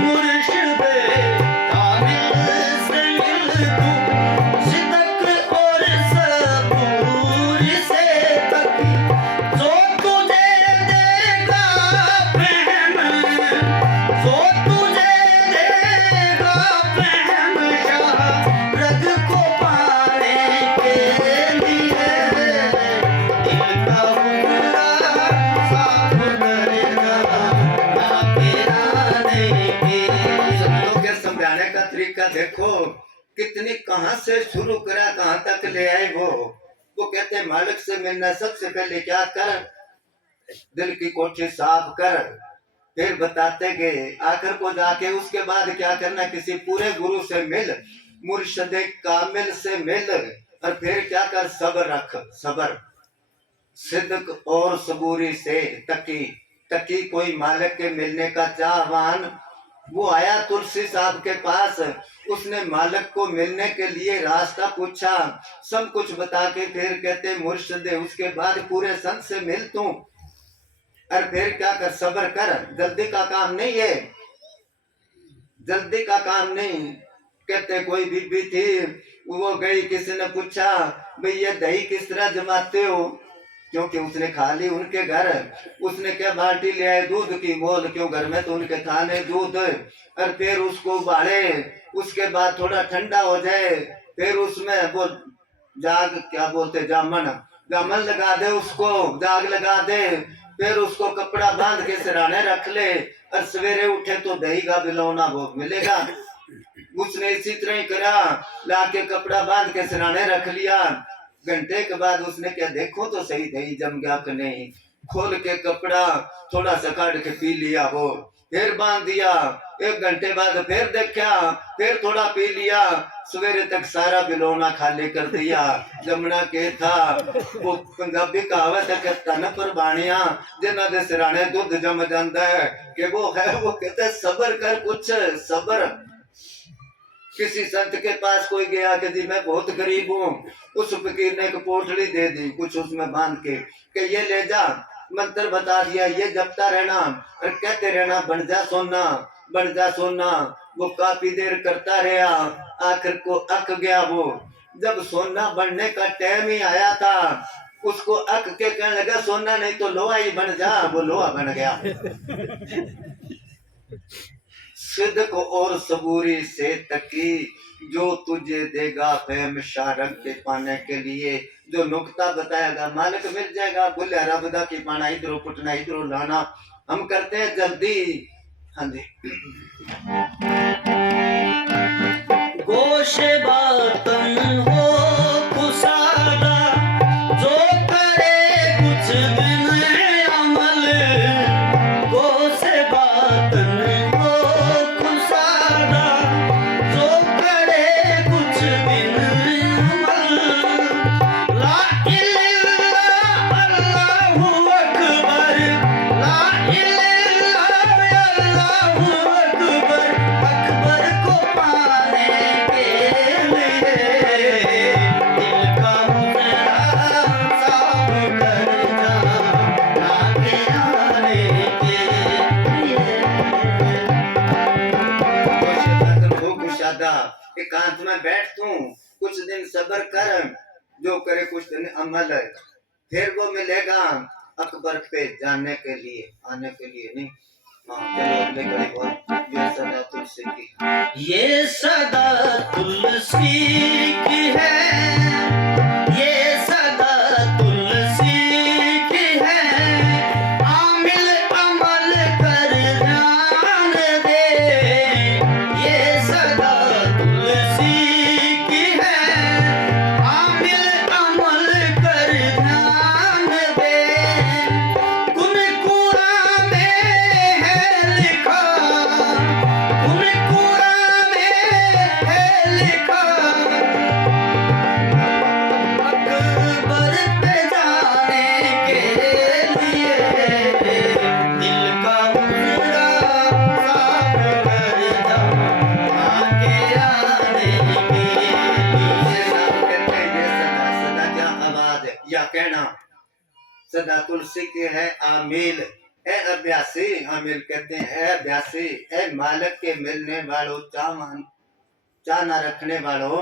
मुर्शिदे कामिल से मिल तू, सिदक और सबूर से तकी, जो तुझे देगा फहम, जो तुझे देगा फहम, शाहरग को पाने के लिए, दिल का उजरा साफ करेगा ना तेराने के लिए। संतों के समझाने का तरीका देखो, कितनी कहां से शुरू करा कहां तक ले आए। वो कहते हैं मालिक से मिलना सबसे पहले क्या कर, दिल की कोठी साफ कर। फिर बताते गए आखिर को जाके उसके बाद क्या करना, किसी पूरे गुरु से मिल, मुर्शिदे कामिल से मिल। और फिर क्या कर, सब्र रख, सब्र, सिद्क और सबूरी से तकी। तकी कोई मालिक के मिलने का चाहवान। वो आया तुलसी साहब के पास, उसने मालिक को मिलने के लिए रास्ता पूछा, सब कुछ बता के फिर कहते मुर्शिदे उसके बाद पूरे संत से मिल तू। और फिर क्या कर, सब्र कर, जल्दी का काम नहीं है, जल्दी का काम नहीं। कहते कोई बीबी थी, वो गई, किसी ने पूछा भाई ये दही किस तरह जमाते हो, क्योंकि उसने खा ली उनके घर। उसने क्या बाल्टी ले आए दूध की, बोल क्यों घर में तो उनके खाने दूध। और फिर उसको उबाले, उसके बाद थोड़ा ठंडा हो जाए, फिर उसमें वो जाग क्या बोलते, जामन, जामन लगा दे, उसको जाग लगा दे। फिर उसको कपड़ा बांध के सिराने रख ले, और सवेरे उठे तो दही का बिलौना वो मिलेगा। उसने इसी तरह ही करा, लाके कपड़ा बांध के सिराने रख लिया। घंटे के बाद उसने क्या, देखो तो सही दही जम गया कि नहीं। खोल के कपड़ा थोड़ा सा काट के पी लिया, वो फिर बांध दिया। 1 घंटे बाद फिर देखा, फिर थोड़ा पी लिया। सवेरे तक सारा बिलौना खाली कर दिया। जमुना के था वो पंजाबी कहावत है कि तन पर बाणिया जिन्हों के सिराने दूध जम जाता है, कि वो है, वो कहते सबर कर, कुछ सबर। किसी संत के पास कोई गया कि जी मैं बहुत गरीब हूँ, उस फकीर ने एक पोटली दे दी कुछ उसमें बांध के कि ये ले जा, मंत्र बता दिया, ये जपता रहना और कहते रहना बन जा सोना, बन जा सोना। वो काफी देर करता रहा, आखिर को अक गया वो। जब सोना बनने का टाइम ही आया था, उसको अक के कहने लगा सोना नहीं तो लोहा ही बन जा, वो लोहा बन गया। सिद्क और सबूरी से तकी जो तुझे देगा फहम शारक के पाने के लिए, जो नुक्ता बताएगा मालिक मिल जाएगा। बोले रबदा की पाना इधरों पुटना इधरों लाना, हम करते हैं जल्दी। हाँ जी। गोश बातन हो कुसादा, जो करे कुछ दिन अमल। गोश बातन हो कुसादा, जो करे कुछ दिन अमल। ला इल्लल्लाह अल्लाहु अकबर, ला इल्लल्लाह अल्लाहु अकबर। अकबर को पाने के लिए दिल का मुजरा साफ कर जा, आगे आने के लिए। हो कुशादा, एकांत में बैठ तू, कुछ दिन सब्र कर, जो करे कुछ दिन अमल, फिर वो मिलेगा अकबर पे जाने के लिए, आने के लिए नहीं। हाँ चलो अगले घड़ी बोल, ये सदा तुलसी की। ये सदा तुलसी की है, ये सदा तुलसी की है। आमिल अमल कर ध्यान दे, ये सदा तुलसी की है। आमिल अमल कर ध्यान दे। गुन कुरान में है लिखा, गुन कुरान में है लिखा। अकबर पे जाने के लिए दिल का मुजरा साफ कर जा, आगे आने के लिए। ये नाम कहते हैं, ये सदा, सदा क्या आवाज है या कहना, सदा तुलसी के है आमिल। ए अभ्यासी, आमिल कहते हैं ए अभ्यासी, ए मालिक के मिलने वालों, चाह ना रखने वालों,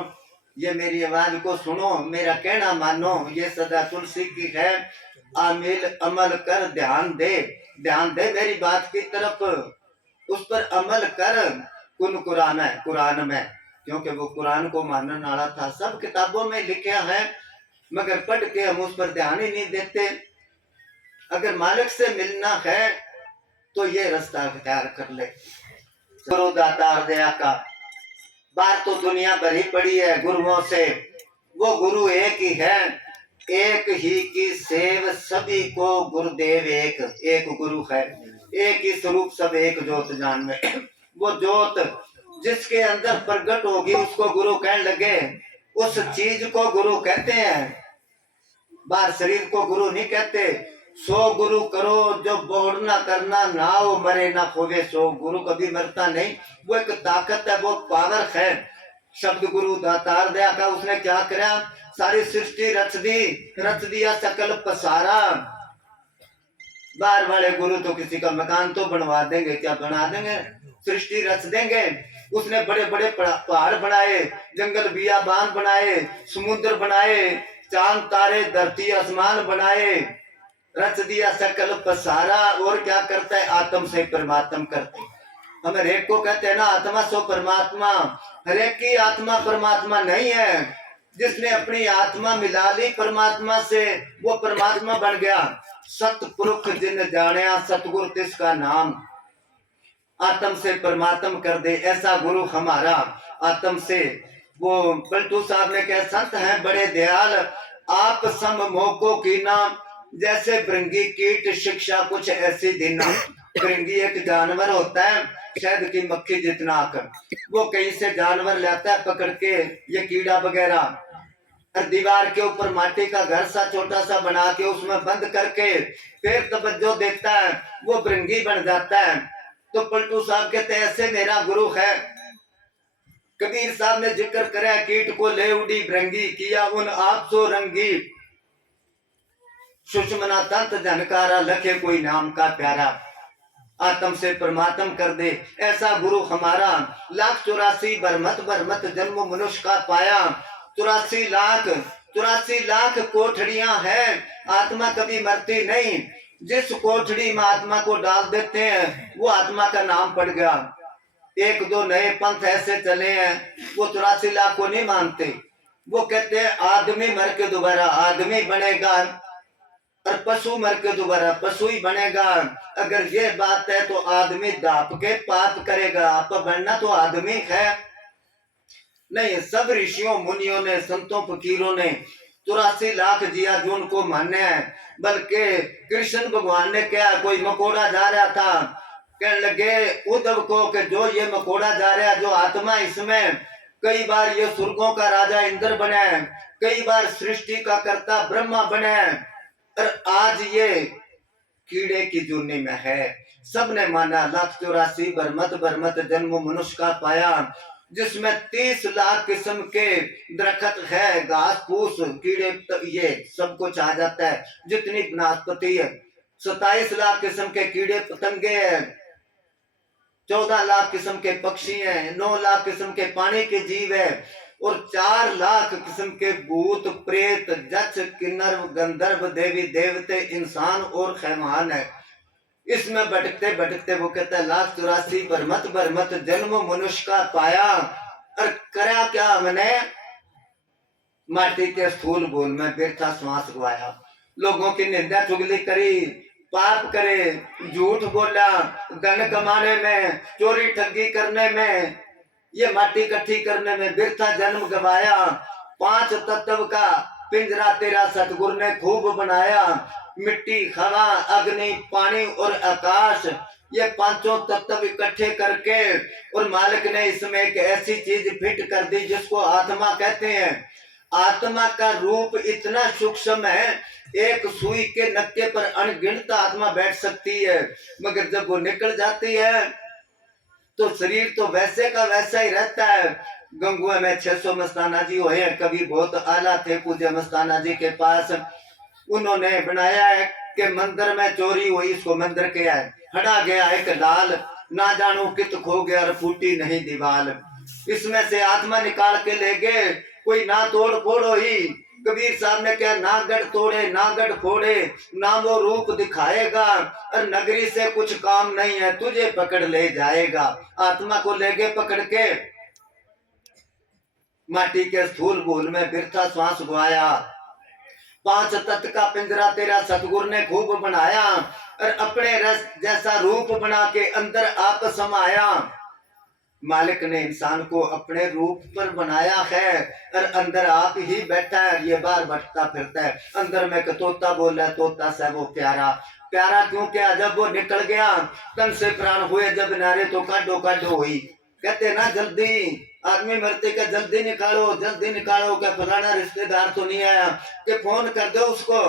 ये मेरी आवाज को सुनो, मेरा कहना मानो। ये सदा तुलसी की है आमिल, अमल कर ध्यान दे, ध्यान दे मेरी बात की तरफ, उस पर अमल कर। कुन कुरान है, कुरान में, क्योंकि वो कुरान को मानने वाला था। सब किताबों में लिखा है मगर पढ़ के हम उस पर ध्यान ही नहीं देते। अगर मालिक से मिलना है तो ये रास्ता अख्तियार कर ले। गुरु दातार दया का, बात तो दुनिया भरी पड़ी है गुरुओं से, वो गुरु एक ही है, एक ही की सेव सभी को गुरुदेव एक, एक गुरु है, एक ही स्वरूप सब एक ज्योत जान में। वो ज्योत जिसके अंदर प्रकट होगी उसको गुरु कहने लगे, उस चीज को गुरु कहते हैं, बाहर शरीर को गुरु नहीं कहते। सो गुरु करो जो बोड़ ना करना, ना हो मरे ना खोवे, सो गुरु कभी मरता नहीं। वो एक ताकत है, वो पावर है। शब्द गुरु दातार दया का, उसने क्या करा, सारी सृष्टि रच दी, रच दिया सकल पसारा। बाहर वाले गुरु तो किसी का मकान तो बनवा देंगे, क्या बना देंगे, सृष्टि रच देंगे। उसने बड़े बड़े पहाड़ बनाए, जंगल बियाबान बनाए, समुद्र बनाए, चांद तारे धरती आसमान बनाए, रच दिया सकल पसारा। और क्या करता है, आत्म से परमात्मा करते। हम हर एक को कहते हैं ना आत्मा सो परमात्मा, हर एक की आत्मा परमात्मा नहीं है। जिसने अपनी आत्मा मिला ली परमात्मा से, वो परमात्मा बन गया। सतपुरुष जिन जाने सतगुरु तिसका नाम, आत्म से परमात्मा कर दे, ऐसा गुरु हमारा। आत्म से वो पलटू साहब ने कहा, संत हैं बड़े दयाल, आप सम मोको की नाम, जैसे भृंगी कीट शिक्षा कुछ ऐसी देना। भृंगी एक जानवर होता है, शहद की मक्खी जितना आकर, वो कहीं से जानवर लाता है पकड़ के, ये कीड़ा वगैरह, और दीवार के ऊपर माटी का घर सा छोटा सा बना के उसमें बंद करके फिर तवज्जो देता है, वो भृंगी बन जाता है। तो पलटू साहब कहते हैं ऐसे मेरा गुरु है। कबीर साहब ने जिक्र करे कीट को ले उड़ी भृंगी किया उन आप सो रंगी सुषमना तंत जनकारा लखे कोई नाम का प्यारा आत्म से परमात्म कर दे ऐसा गुरु हमारा 1,84 बरमत जन्म मनुष्य का पाया 84 लाख कोठड़ियां हैं आत्मा कभी मरती नहीं जिस कोठड़ी में आत्मा को डाल देते हैं वो आत्मा का नाम पड़ गया 1-2 नए पंथ ऐसे चले हैं वो 84 लाख को नहीं मानते वो कहते हैं आदमी मर के दोबारा आदमी बनेगा और पशु मर के दोबारा पशु ही बनेगा अगर ये बात है तो आदमी दाप के पाप करेगा आप बनना तो आदमी है नहीं सब ऋषियों मुनियों ने संतों फकीरों ने 84 लाख जिया जो उनको माने हैं बल्कि कृष्ण भगवान ने क्या कोई मकोड़ा जा रहा था कहने लगे उद्धव को कि जो ये मकोड़ा जा रहा है जो आत्मा इसमें कई बार ये स्वर्गों का राजा इंद्र बने कई बार सृष्टि का कर्ता ब्रह्मा बने और आज ये कीड़े की जूनी में है सबने माना 1,84 बरमत जन्म मनुष्य का पाया जिसमें 30 लाख किस्म के दरख्त है घास फूस कीड़े ये सब कुछ आ जाता है जितनी वनस्पति है 27 लाख किस्म के कीड़े पतंगे हैं 14 लाख किस्म के पक्षी हैं 9 लाख किस्म के पानी के जीव है और 4 लाख किस्म के भूत प्रेत जच किन्नर गंधर्व देवी देवते इंसान और खैमान है इसमें भटकते भटकते वो कहता है 1,84 बरमत जन्म मनुष्य का पाया और करा क्या हमने माटी के स्थूल बोल में व्यर्था श्वास गवाया लोगों की निंदा चुगली करी पाप करे झूठ बोला धन कमाने में चोरी ठगी करने में ये माटी इकट्ठी करने में व्यर्था जन्म गवाया 5 तत्व का पिंजरा तेरा सतगुरु ने खूब बनाया मिट्टी हवा अग्नि पानी और आकाश ये 5 तत्व इकट्ठे करके और मालिक ने इसमें एक ऐसी चीज फिट कर दी जिसको आत्मा कहते हैं आत्मा का रूप इतना सूक्ष्म है एक सुई के नक्के पर अनगिनत आत्मा बैठ सकती है मगर जब वो निकल जाती है तो शरीर तो वैसे का वैसा ही रहता है गंगुआ में 600 मस्ताना जी हुए हैं कभी बहुत आला थे पूज्य मस्ताना जी के पास उन्होंने बनाया है कि मंदिर में चोरी हुई इसको मंदिर के है हटा गया एक लाल ना जानो कित खो गया और फूटी नहीं दीवाल इसमें से आत्मा निकाल के ले गए कोई ना तोड़ फोड़ो ही कबीर साहब ने क्या ना गढ़ तोड़े ना गढ़ फोड़े ना वो रूप दिखाएगा और नगरी से कुछ काम नहीं है तुझे पकड़ ले जाएगा आत्मा को ले गए पकड़ के माटी के स्थूल भूल में बिरथा श्वास गवाया 5 तत्व का पिंजरा तेरा सतगुरु ने खूब बनाया और अपने रस जैसा रूप बना के अंदर आप समाया मालिक ने इंसान को अपने रूप पर बनाया है और अंदर आप ही बैठा है ये बार भटकता फिरता है अंदर में तोता बोला तोता सा वो प्यारा प्यारा क्यों क्या जब वो निकल गया तन से प्राण हुए जब नारे तो काटो काटो हुई कहते ना जल्दी आदमी मरते का जल्दी निकालो क्या फलाना रिश्तेदार तो नहीं आया कि फोन कर दो उसको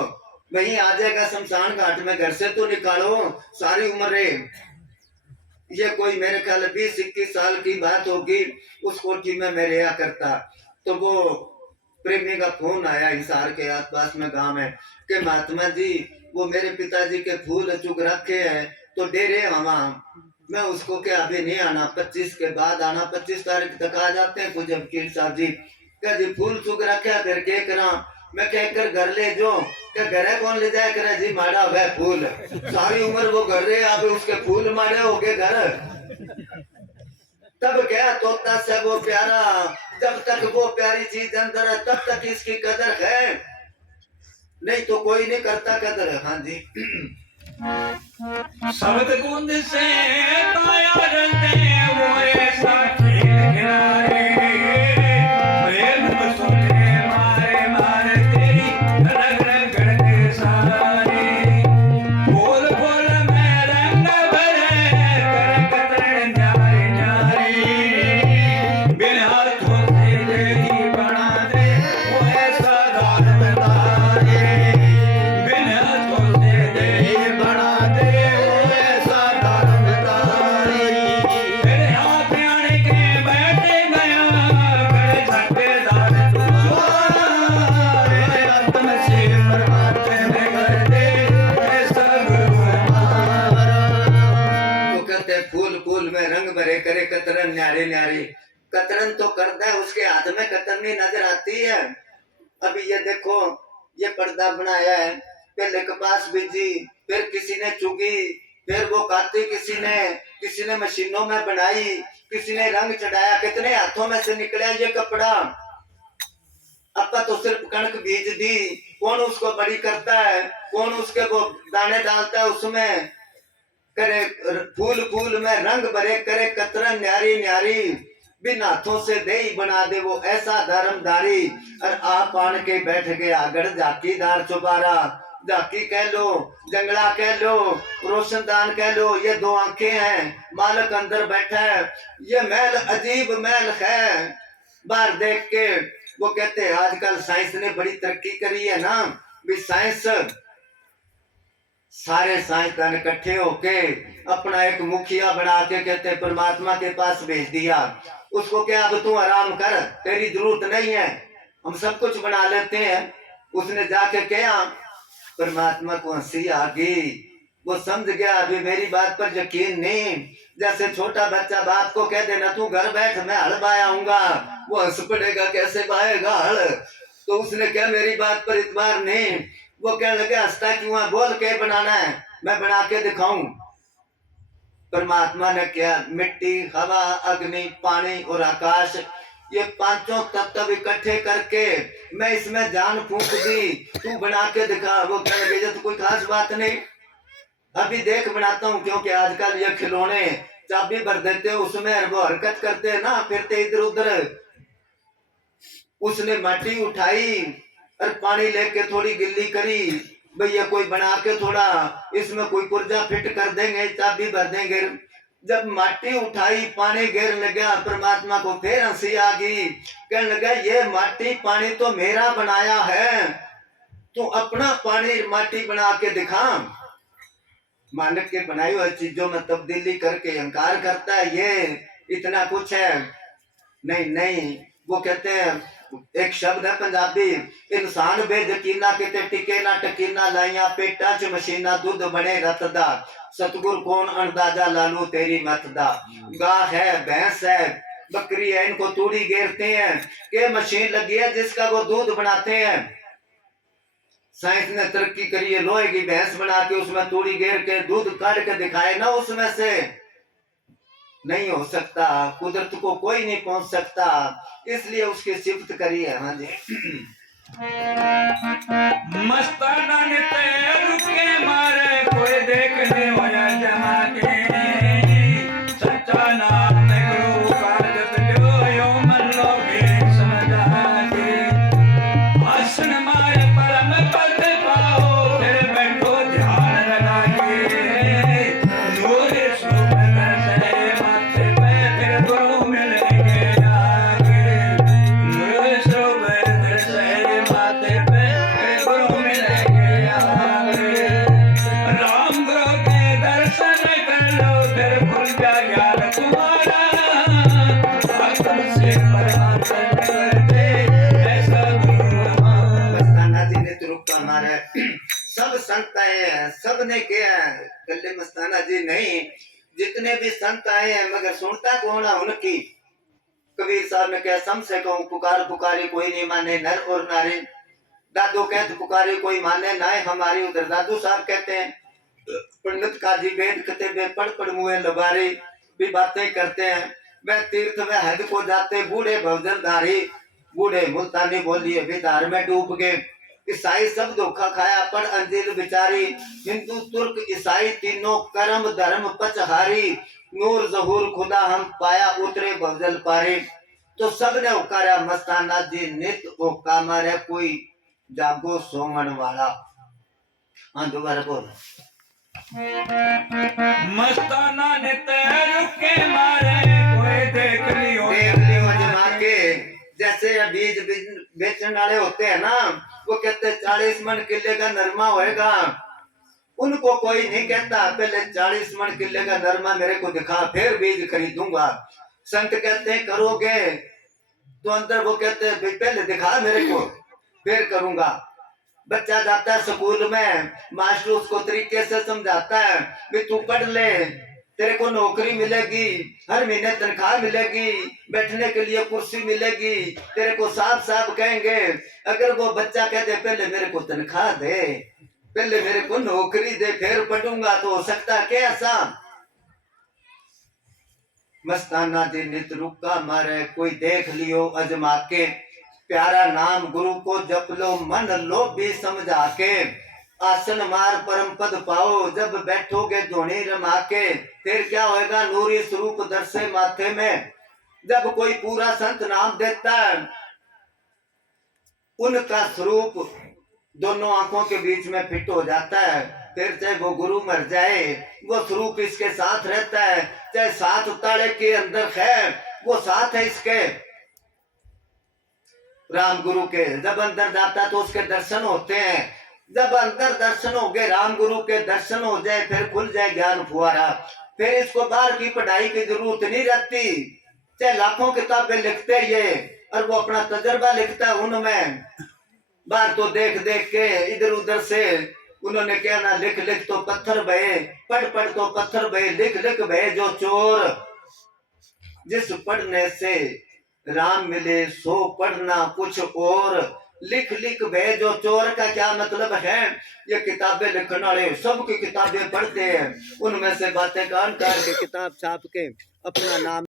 वही आ जाएगा शमशान घाट में घर से तो निकालो सारी उम्र ये कोई मेरे ख्याल 20-21 साल की बात होगी उस कोठी में मैं रहा करता तो वो प्रेमी का फोन आया हिसार के आसपास में गांव में कि महात्मा जी वो मेरे पिताजी के फूल चुग रखे हैं तो डेरे वहां मैं उसको क्या अभी नहीं आना 25 के बाद आना 25 तारीख तक आ जाते हैं कुछ वकील साहब जी क्या जी फूल चुग रखे फिर क्या करा मैं कहकर घर ले जो क्या घरे कौन ले जाए करे जी माड़ा हुआ फूल सारी उम्र वो घर रहे अब उसके फूल मारे हो गए घर तब क्या तोता से वो प्यारा जब तक वो प्यारी चीज अंदर है तब तक इसकी कदर है नहीं तो कोई नहीं करता कदर है हाँ जी शब्द कुंद से पाया रंगे वो ऐसा किनारे प्रेम बसुने मारे मारे तेरी रग रग गढ़ सारे बोल बोल मैं रंग भरे कर कतरे न्यारे न्यारे बिन हाथों से तेरी बना दे वो ऐसा दान बताए बिन हाथों से तेरी बना दे वो ऐसा दान बताए करे करे कतरन न्यारी न्यारी। कतरन तो करता है, उसके हाथ में कतरनी नजर आती है। अभी ये देखो, ये पर्दा बनाया है, पहले कपास बीजी, फिर किसी ने चुगी, फिर वो काटी किसी ने मशीनों में बनाई, किसी ने रंग चढ़ाया, कितने हाथों में से निकला ये कपड़ा। अपा तो सिर्फ कणक बीज दी, कौन उसको बड़ी करता है, कौन उसके वो दाने डालता है उसमें, करे फूल फूल में रंग भरे, करे कतरन न्यारी न्यारी, बिन हाथों से दे बना दे वो ऐसा धर्मधारी। और आप आन के बैठ गए आगड़ झाकीदार चौबारा। झाकी कह लो, जंगला कह लो, रोशनदान कह लो, ये दो आंखें हैं, मालक अंदर बैठा है। ये महल अजीब महल है। बाहर देख के वो कहते हैं आजकल साइंस ने बड़ी तरक्की करी है ना, भी साइंस, सारे साइंसदान इकट्ठे होके अपना एक मुखिया बना के कहते परमात्मा के पास भेज दिया। उसको क्या, अब तू आराम कर, तेरी जरूरत नहीं है, हम सब कुछ बना लेते हैं। उसने जाके कहा, परमात्मा को हंसी आ गई। वो समझ गया अभी मेरी बात पर यकीन नहीं। जैसे छोटा बच्चा बाप को कह देना तू घर बैठ मैं हल बायाऊंगा, वो हंस पड़ेगा, कैसे बाएगा हल। तो उसने क्या मेरी बात पर इतबार नहीं। वो कहने लगे हंसता क्यों है, बोल के बनाना है, मैं बना के दिखाऊं। परमात्मा ने क्या, मिट्टी हवा अग्नि पानी और आकाश, ये पांचों तत्व इकट्ठे करके मैं इसमें जान फूंक दी, तू बना के दिखा। वो कहने लगे तो कोई खास बात नहीं, अभी देख बनाता हूँ, क्योंकि आजकल ये खिलौने चाबी भर देते उसमें, वो हरकत करते हैं ना, फिरते इधर उधर। उसने माटी उठाई और पानी लेके थोड़ी गिल्ली करी, भैया कोई बना के थोड़ा इसमें कोई पुर्जा फिट कर देंगे, चाबी भर देंगे। जब माटी उठाई पानी गिर लगा, परमात्मा को फिर हंसी आ गई। कहने लगा ये माटी पानी तो मेरा बनाया है, तू अपना पानी माटी बना के दिखा। मालिक के बनाई हुई चीजों में तब्दीली करके अहंकार करता है, ये इतना कुछ है। नहीं नहीं, वो कहते हैं एक शब्द है पंजाबी, इंसान बेयकीना किते टिके ना टकीना लाइया पेटा च मशीना दूध बने रत दा, सतगुर कौन अंदाजा लालू तेरी मत दा। गाय है भैंस है बकरी है, इनको तूड़ी घेरते हैं कि मशीन लगी है जिसका वो दूध बनाते हैं। साइंस ने तरक्की करी है, लोहे की भैंस बना के उसमें तूड़ी घेर के दूध काट के दिखाए ना, उसमें से नहीं हो सकता, कुदरत को कोई नहीं पहुंच सकता, इसलिए उसकी सिफत करी है। हाँ जी, मस्ताना ने पैर के मारे कोई देखने होया जहाँ के, सच्चा नाम गुरु का जप लो यो मन लो भी समझा के, आसन मारे परम पद पाओ फिर बैठो ध्यान लगा के, नूर सुमन से माथे पे फिर गुरु मिलेंगे आगे, नूर सुमन से माथे पे फिर गुरु मिलेंगे आगे। राम गुरु के दर्शन कर लो फिर खुल जा ज्ञान तुम्हारा, आत्म से परमात्मा कर दे ऐसा गुरु हमारा। मस्ताना जी ने तो रुका मारा, सब संत आए हैं, सब ने किया है, कल्ले मस्ताना जी नहीं, जितने भी संत आए हैं, मगर सुनता कौन है उनकी। कबीर साहब ने कहा सम से कहूँ पुकार पुकारी कोई नहीं माने नर और नारी, दादू कहते पुकारी कोई माने ना हमारी, उधर दादू साहब कहते हैं पंडित काजी वेद कते वे पढ़ पढ़ मुए लबारी, भी बातें करते हैं। वह तीर्थ में हद को जाते बूढ़े भवजन धारी, बूढ़े मुल्तानी बोलिए बेदार में डूब गए। ईसाई सब धोखा खाया पर अंजील बिचारी, हिंदू तुर्क ईसाई तीनों कर्म धर्म पचहारी, नूर जहूर खुदा हम पाया उतरे भवजल पारी। तो सब ने उकारा मस्ताना जी नित ओका मारे कोई जागो सोमन वाला। हाँ दोबारा बोल। मस्ताना ने तैर के मारे कोई देख लियो जमा के, जैसे बीज बेचने वाले होते हैं ना, वो कहते हैं 40 मन किले का नरमा होएगा, उनको कोई नहीं कहता पहले 40 मन किले का नरमा मेरे को दिखा फिर बीज खरीदूंगा। संत कहते हैं करोगे तो अंदर वो कहते हैं पहले दिखा मेरे को फिर करूंगा। बच्चा जाता है स्कूल में, मास्टर उसको तरीके से समझाता है भी तू पढ़ ले, तेरे को नौकरी मिलेगी, हर महीने तनख्वाह मिलेगी, बैठने के लिए कुर्सी मिलेगी, तेरे को साफ साफ कहेंगे। अगर वो बच्चा कह दे पहले मेरे को तनख्वाह दे, पहले मेरे को नौकरी दे, फिर पढ़ूंगा, तो हो सकता है ऐसा। मस्ताना जी नित रुका मारे, कोई देख लियो अजमा के, प्यारा नाम गुरु को जप लो, मन लो भी समझा के, आसन मार परम पद पाओ, जब बैठोगे धोनी रमा के, फिर क्या होएगा नूरी स्वरूप दर्शे माथे में। जब कोई पूरा संत नाम देता है, उनका स्वरूप दोनों आंखों के बीच में फिट हो जाता है, फिर चाहे वो गुरु मर जाए वो स्वरूप इसके साथ रहता है, चाहे 7 ताले के अंदर है वो साथ है इसके। राम गुरु के जब अंदर जाता है तो उसके दर्शन होते हैं, जब अंदर दर्शन हो गए, राम गुरु के दर्शन हो जाए, फिर खुल जाए ज्ञान फुहारा, फिर इसको बाहर की पढ़ाई की जरूरत नहीं रहती। चाहे लाखों किताबें लिखते ये, और वो अपना तजर्बा लिखता है उनमें, बाहर तो देख देख के इधर उधर से उन्होंने कहना लिख लिख तो पत्थर बहे, पढ़ पढ़ तो पत्थर बहे, लिख लिख बहे जो चोर। जिस पढ़ने से राम मिले सो पढ़ना कुछ और, लिख लिख बहे जो चोर का क्या मतलब है। ये किताबें लिखने वाले सबकी किताबें पढ़ते हैं, उनमें से बातें कान काट के किताब छाप के अपना नाम